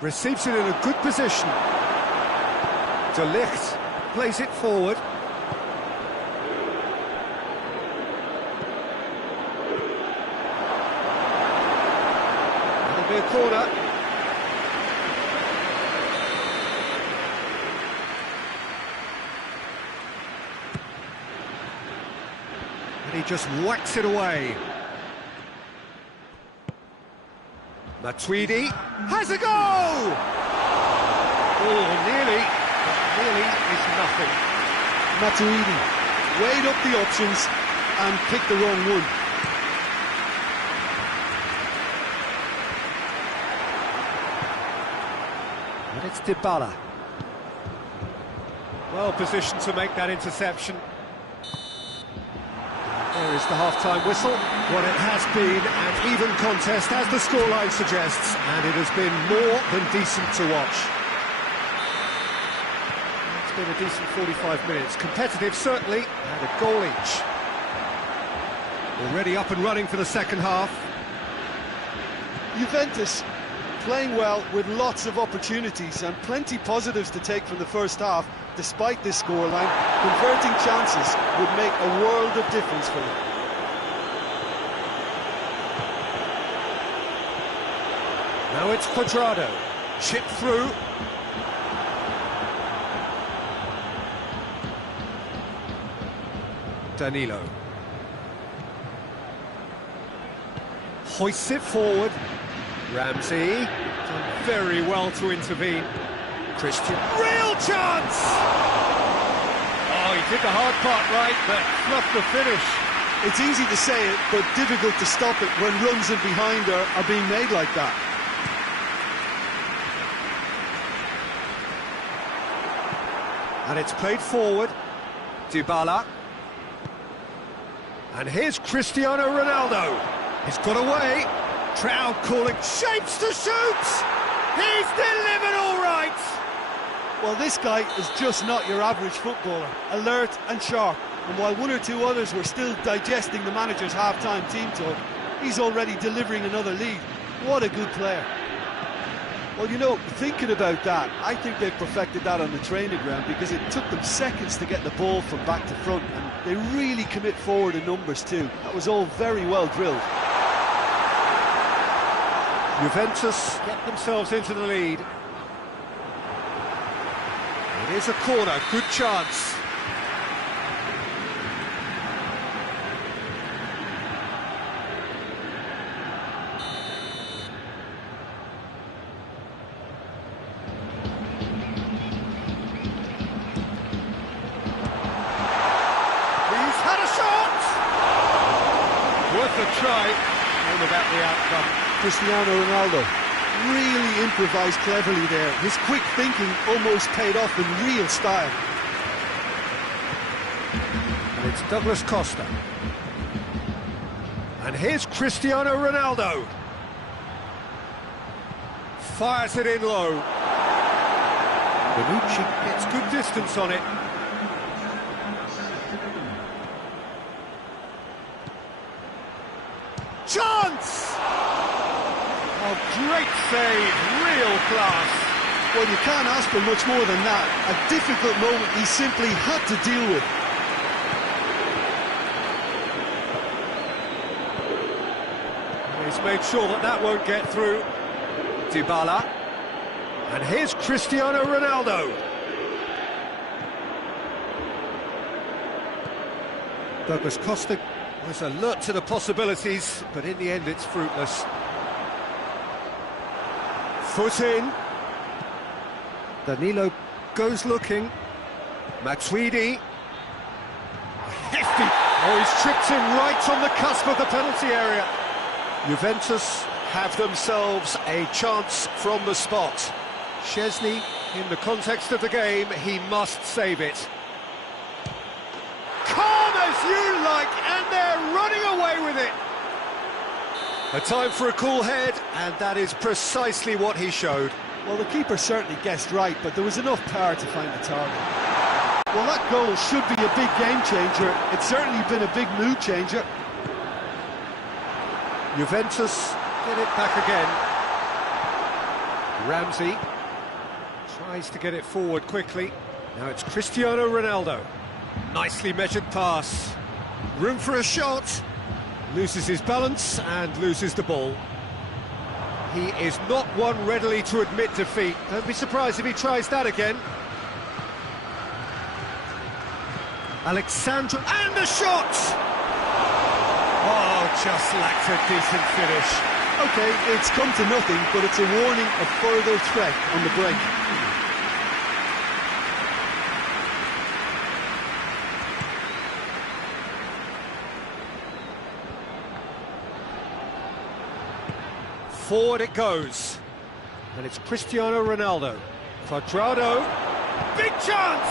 Receives it in a good position. De Ligt plays it forward. That'll be a corner. And he just whacks it away. Matuidi has a goal! Oh, nearly, but nearly is nothing. Matuidi weighed up the options and picked the wrong one. And it's Dybala. Well positioned to make that interception. There is the half-time whistle. What it has been an even contest, as the scoreline suggests, and it has been more than decent to watch. It's been a decent 45 minutes. Competitive, certainly, and a goal each. Already up and running for the second half. Juventus playing well with lots of opportunities and plenty positives to take from the first half. Despite this scoreline, converting chances would make a world of difference for them. Now it's Cuadrado, chipped through. Danilo. Hoists it forward. Ramsey, done very well to intervene. Christian, real chance! Oh, he did the hard part right, but fluffed the finish. It's easy to say it, but difficult to stop it when runs in behind are being made like that. And it's played forward. Dybala. And here's Cristiano Ronaldo. He's got away. Crowd calling, shapes to shoot! He's delivered all right! Well, this guy is just not your average footballer. Alert and sharp. And while one or two others were still digesting the manager's half-time team talk, he's already delivering another lead. What a good player. Well, you know, thinking about that, I think they've perfected that on the training ground, because it took them seconds to get the ball from back to front, and they really commit forward in numbers too. That was all very well drilled. Juventus get themselves into the lead. It is a corner, good chance. Worth a try, all about the outcome. Cristiano Ronaldo really improvised cleverly there. His quick thinking almost paid off in real style. And it's Douglas Costa. And here's Cristiano Ronaldo. Fires it in low. Bonucci gets good distance on it. Chance! Oh, great save, real class. Well, you can't ask for much more than that. A difficult moment he simply had to deal with. He's made sure that that won't get through. Dybala. And here's Cristiano Ronaldo. Douglas Costa was alert to the possibilities, but in the end it's fruitless. Foot in. Danilo goes looking. Matuidi. Hefty. Oh, he's tripped him right on the cusp of the penalty area. Juventus have themselves a chance from the spot. Szczesny, in the context of the game, he must save it. Calm as you like, and they're running away with it. A time for a cool head, and that is precisely what he showed. Well, the keeper certainly guessed right, but there was enough power to find the target. Well, that goal should be a big game changer. It's certainly been a big mood changer. Juventus get it back again. Ramsey tries to get it forward quickly. Now it's Cristiano Ronaldo. Nicely measured pass. Room for a shot. Loses his balance and loses the ball. He is not one readily to admit defeat. Don't be surprised if he tries that again. Alexandra, and the shot! Oh, just lacked a decent finish. OK, it's come to nothing, but it's a warning of further threat on the break. Forward it goes, and it's Cristiano Ronaldo. Quadrado, big chance!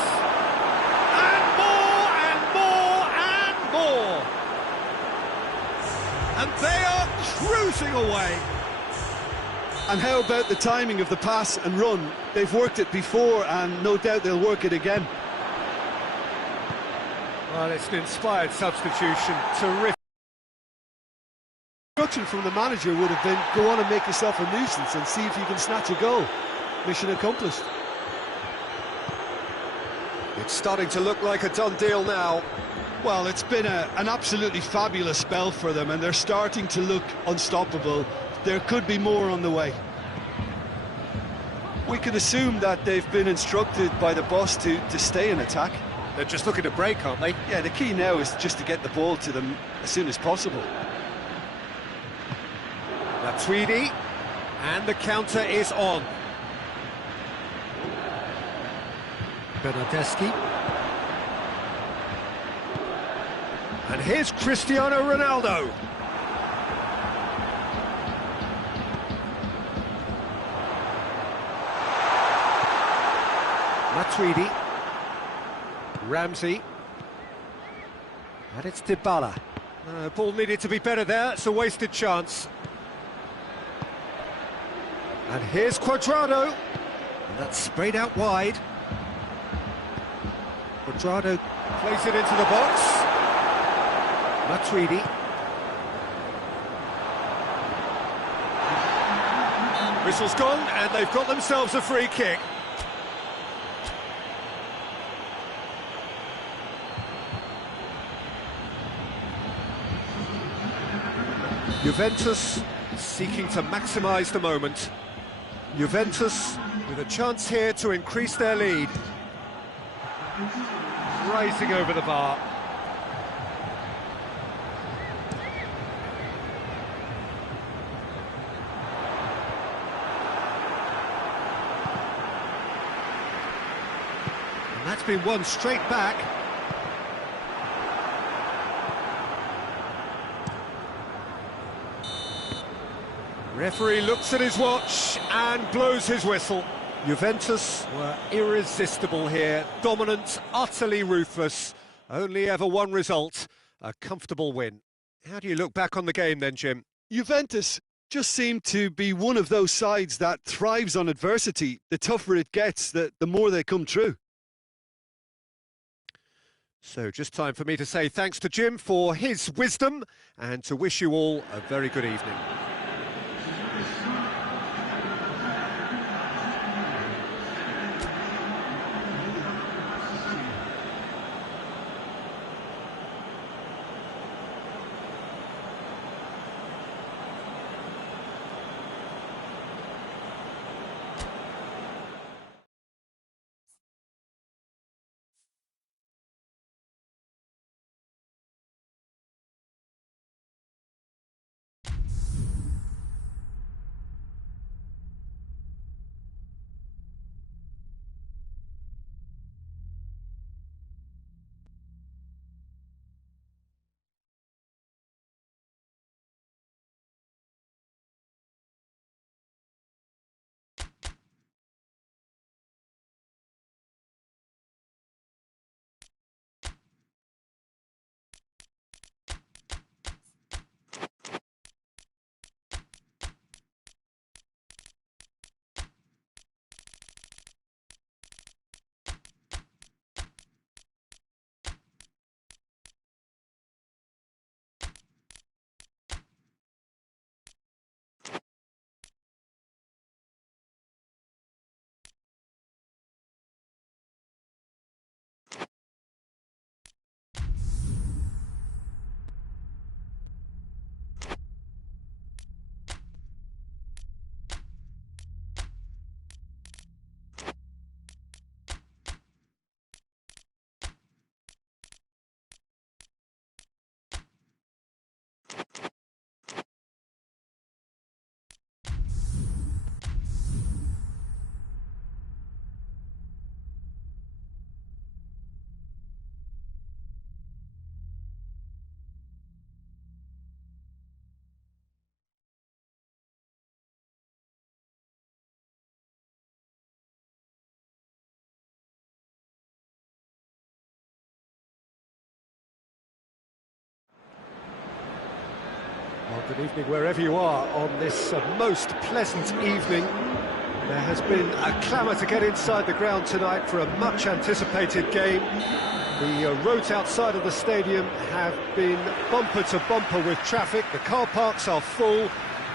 And more, and more, and more! And they are cruising away. And how about the timing of the pass and run? They've worked it before, and no doubt they'll work it again. Well, it's an inspired substitution, terrific. Instruction from the manager would have been, go on and make yourself a nuisance and see if you can snatch a goal. Mission accomplished. It's starting to look like a done deal now. Well, it's been an absolutely fabulous spell for them, and they're starting to look unstoppable. There could be more on the way. We can assume that they've been instructed by the boss to stay in attack. They're just looking to break, aren't they? Yeah, the key now is just to get the ball to them as soon as possible. Matuidi, and the counter is on. Bernardeschi. And here's Cristiano Ronaldo. Matuidi. Ramsey. And it's Dybala. Ball needed to be better there, it's a wasted chance. And here's Cuadrado. And that's sprayed out wide. Cuadrado plays it into the box. Matuidi. Whistle's gone, and they've got themselves a free kick. Juventus seeking to maximise the moment. Juventus with a chance here to increase their lead. Rising over the bar. And that's been won straight back. Referee looks at his watch and blows his whistle. Juventus were irresistible here, dominant, utterly ruthless. Only ever one result, a comfortable win. How do you look back on the game then, Jim? Juventus just seem to be one of those sides that thrives on adversity. The tougher it gets, the more they come through. So just time for me to say thanks to Jim for his wisdom and to wish you all a very good evening. Well, good evening wherever you are on this most pleasant evening. There has been a clamour to get inside the ground tonight for a much-anticipated game. The roads outside of the stadium have been bumper to bumper with traffic. The car parks are full.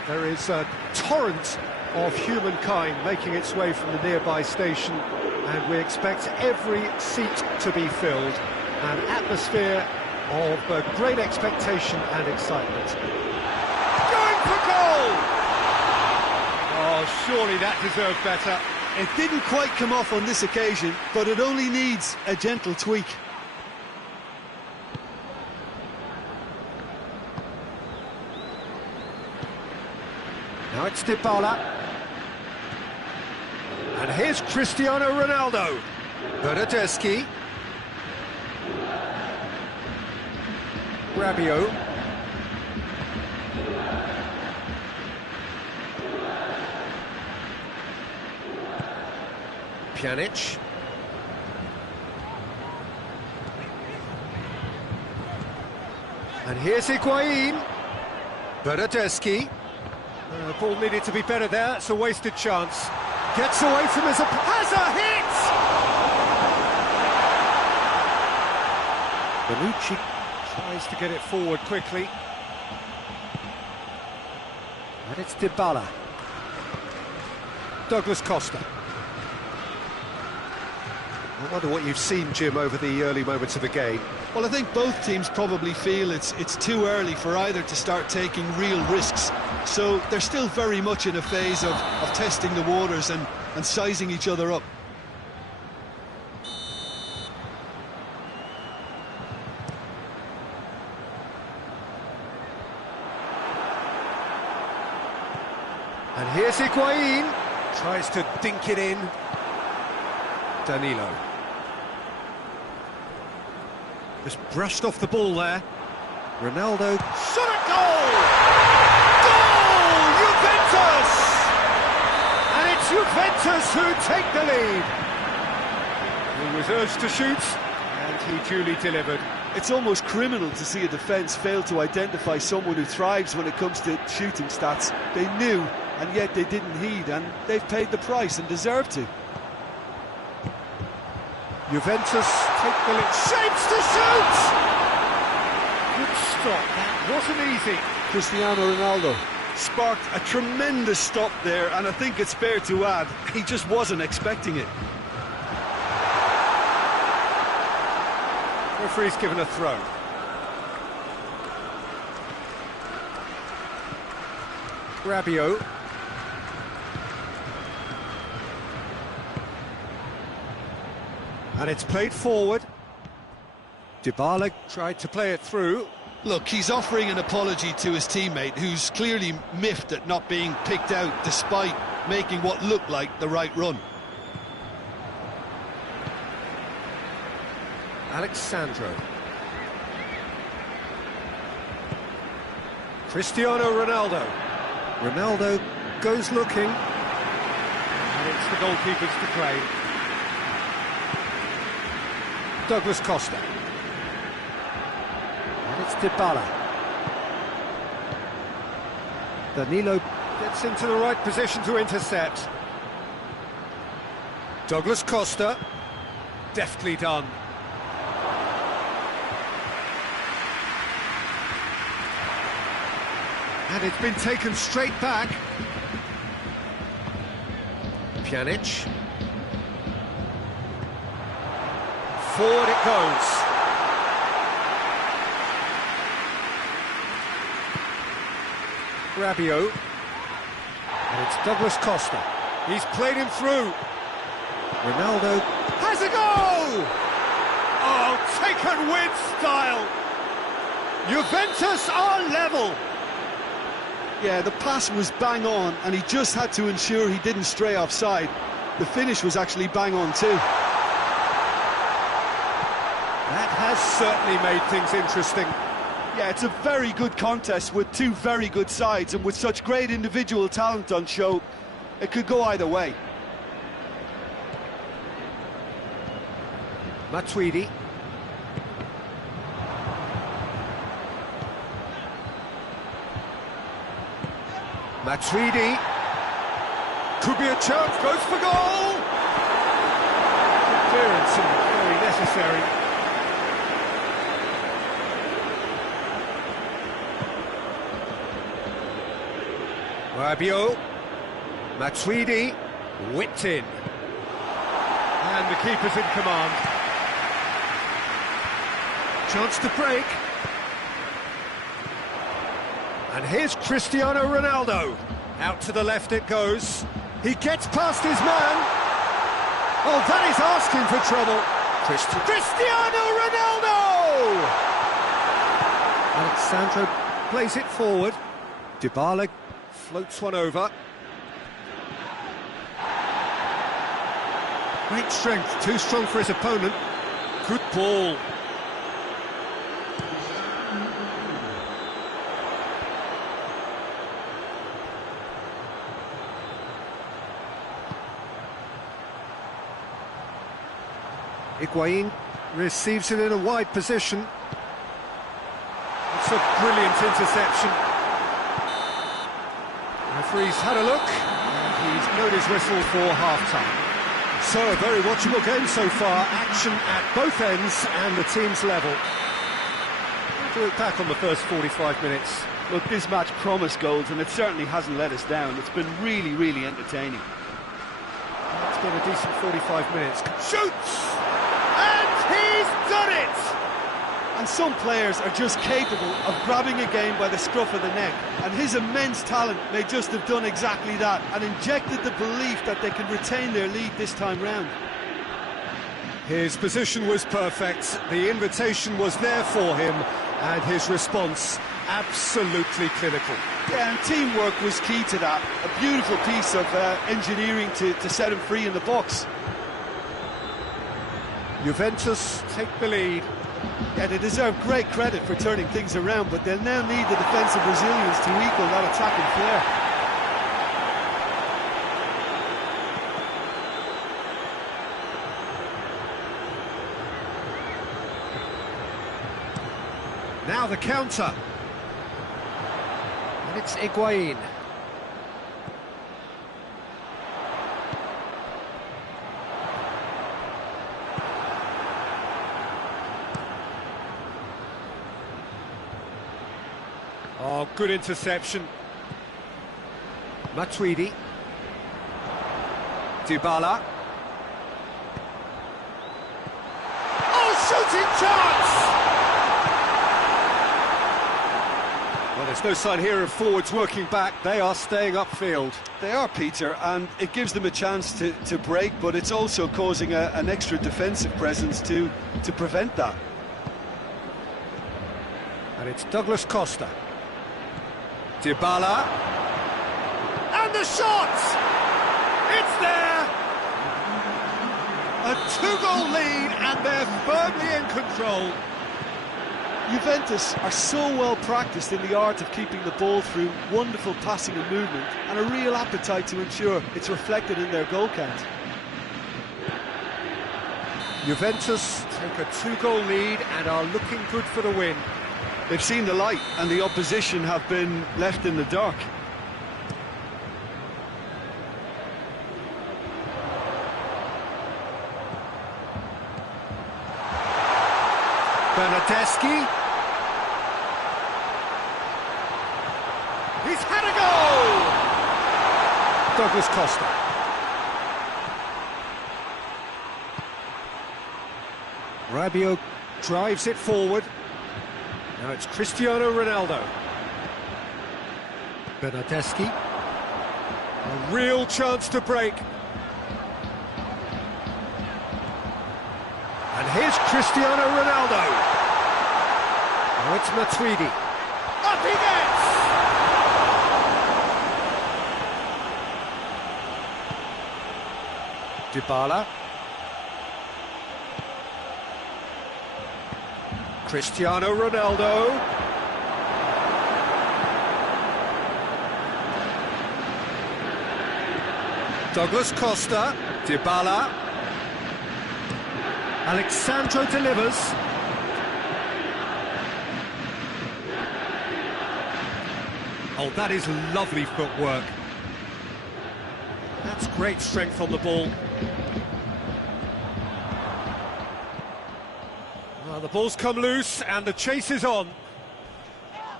There is a torrent of humankind making its way from the nearby station, and we expect every seat to be filled. An atmosphere of great expectation and excitement. Going for goal! Oh, surely that deserved better. It didn't quite come off on this occasion, but it only needs a gentle tweak. Now it's Dybala. And here's Cristiano Ronaldo. Bernardeschi. Rabiot. Pjanic. And here's Higuain. Bernardeschi. The ball needed to be better there. It's a wasted chance. Gets away from his opponent. Has a hit! Bonucci tries to get it forward quickly. And it's Dybala. Douglas Costa. I wonder what you've seen, Jim, over the early moments of the game. Well, I think both teams probably feel it's too early for either to start taking real risks. So they're still very much in a phase of testing the waters and sizing each other up. And here's Higuain. Tries to dink it in. Danilo. Just brushed off the ball there. Ronaldo. Shot at goal! Goal! Juventus! And it's Juventus who take the lead. He was urged to shoot, and he duly delivered. It's almost criminal to see a defence fail to identify someone who thrives when it comes to shooting stats. They knew, and yet they didn't heed, and they've paid the price and deserve to. Juventus take the lead. Shapes to shoot! Good stop, that wasn't easy. Cristiano Ronaldo sparked a tremendous stop there, and I think it's fair to add, he just wasn't expecting it. Referee's given a throw. Rabiot. And it's played forward. Dybala tried to play it through. Look, he's offering an apology to his teammate, who's clearly miffed at not being picked out despite making what looked like the right run. Alexandro. Cristiano Ronaldo. Ronaldo goes looking. And it's the goalkeepers to claim. Douglas Costa. And it's Dybala. Danilo gets into the right position to intercept. Douglas Costa. Deftly done. And it's been taken straight back. Pjanic. Forward it goes. Rabiot. And it's Douglas Costa. He's played him through. Ronaldo has a goal! Oh, taken with style. Juventus are level. Yeah, the pass was bang on, and he just had to ensure he didn't stray offside. The finish was actually bang on too. That has certainly made things interesting. Yeah, it's a very good contest with two very good sides, and with such great individual talent on show, it could go either way. Matuidi. Matuidi. Could be a chance, goes for goal! Clearance and very necessary. Rabiot, Matuidi, whipped in. And the keeper's in command. Chance to break. And here's Cristiano Ronaldo. Out to the left it goes. He gets past his man. Oh, that is asking for trouble. Cristiano Ronaldo! Alexandro plays it forward. Dybala floats one over. Great strength, too strong for his opponent. Good ball. Higuain receives it in a wide position. That's a brilliant interception. The referee's had a look, and he's blown his whistle for half-time. So, a very watchable game so far. Action at both ends and the team's level. To look back on the first 45 minutes. Look, this match promised goals, and it certainly hasn't let us down. It's been really, really entertaining. It's been a decent 45 minutes. Shoots! And he's done it! And some players are just capable of grabbing a game by the scruff of the neck, and his immense talent may just have done exactly that and injected the belief that they can retain their lead this time round. His position was perfect, the invitation was there for him, and his response absolutely clinical. Yeah, and teamwork was key to that. A beautiful piece of engineering to set him free in the box. Juventus take the lead. Yeah, they deserve great credit for turning things around, but they'll now need the defensive resilience to equal that attacking flair. Now the counter. And it's Higuain. Oh, good interception. Matuidi. Dybala. Oh, shooting chance! Well, there's no sign here of forwards working back. They are staying upfield. They are, Peter, and it gives them a chance to break, but it's also causing an extra defensive presence to prevent that. And it's Douglas Costa. Dybala. And the shot! It's there! A two-goal lead, and they're firmly in control. Juventus are so well practiced in the art of keeping the ball through wonderful passing and movement, and a real appetite to ensure it's reflected in their goal count. Juventus take a two-goal lead and are looking good for the win. They've seen the light, and the opposition have been left in the dark. Bernardeschi. He's had a goal! Douglas Costa. Rabiot drives it forward. Now it's Cristiano Ronaldo. Bernardeschi. A real chance to break. And here's Cristiano Ronaldo. Now it's Matuidi. Up he gets! Dybala. Cristiano Ronaldo. Douglas Costa. Dybala. Alexandro delivers. Oh, that is lovely footwork. That's great strength on the ball. Well, the ball's come loose and the chase is on.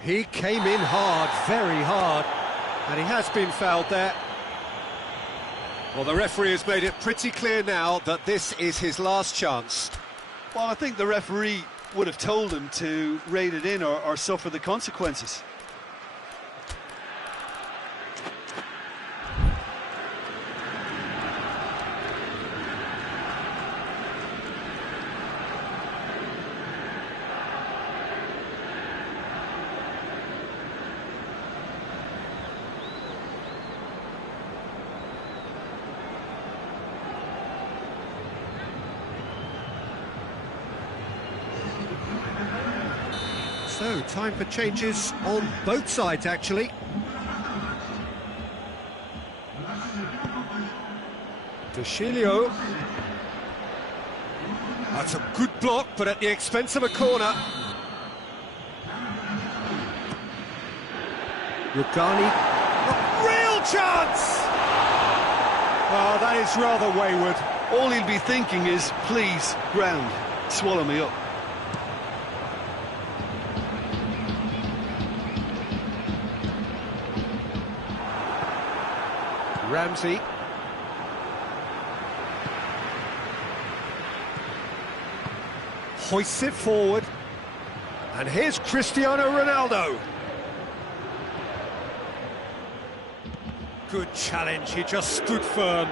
He came in hard, very hard, and he has been fouled there. Well, the referee has made it pretty clear now that this is his last chance. Well, I think the referee would have told him to rate it in or suffer the consequences. So, time for changes on both sides, actually. Deschilio. That's a good block, but at the expense of a corner. Rugani. Real chance! Oh, that is rather wayward. All he'll be thinking is, please, ground, swallow me up. Ramsey. Hoists it forward. And here's Cristiano Ronaldo. Good challenge, he just stood firm.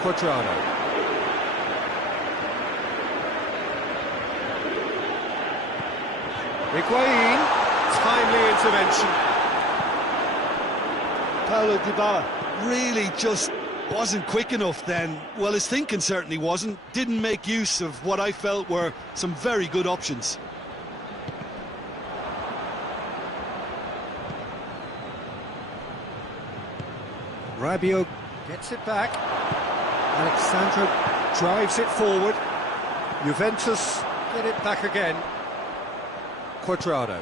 Cuadrado. Higuain, timely intervention. Paulo Dybala really just wasn't quick enough then. Well, his thinking certainly wasn't. Didn't make use of what I felt were some very good options. Rabiot gets it back. Alexandro drives it forward. Juventus get it back again. Cuadrado.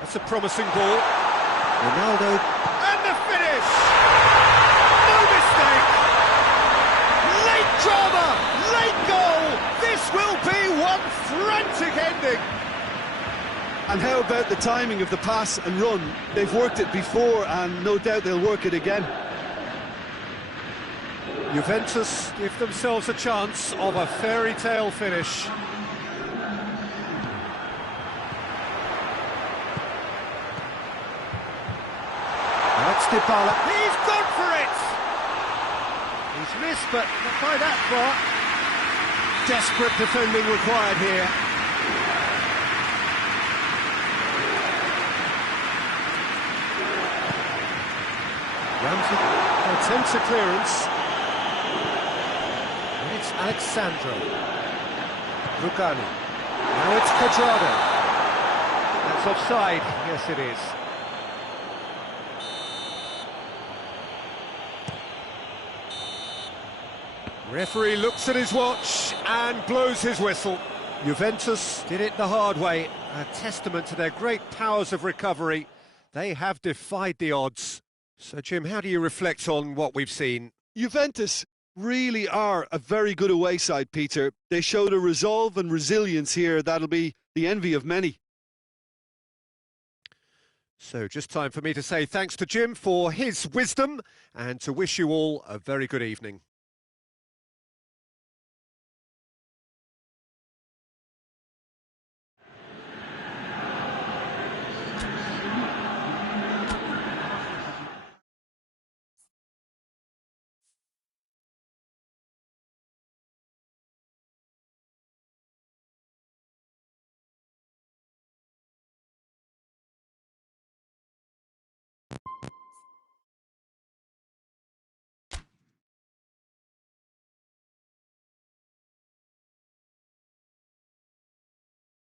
That's a promising ball. Ronaldo. And the finish! No mistake! Late drama! Late goal! This will be one frantic ending! And how about the timing of the pass and run? They've worked it before and no doubt they'll work it again. Juventus give themselves a chance of a fairy tale finish. That's Dybala. He's gone for it! He's missed, but not by that far. Desperate defending required here. Ramsey attempts a clearance. And it's Alexandro. Rugani. Now it's Cuadrado. That's offside. Yes, it is. Referee looks at his watch and blows his whistle. Juventus did it the hard way. A testament to their great powers of recovery. They have defied the odds. So, Jim, how do you reflect on what we've seen? Juventus really are a very good away side, Peter. They showed a resolve and resilience here that'll be the envy of many. So, just time for me to say thanks to Jim for his wisdom and to wish you all a very good evening.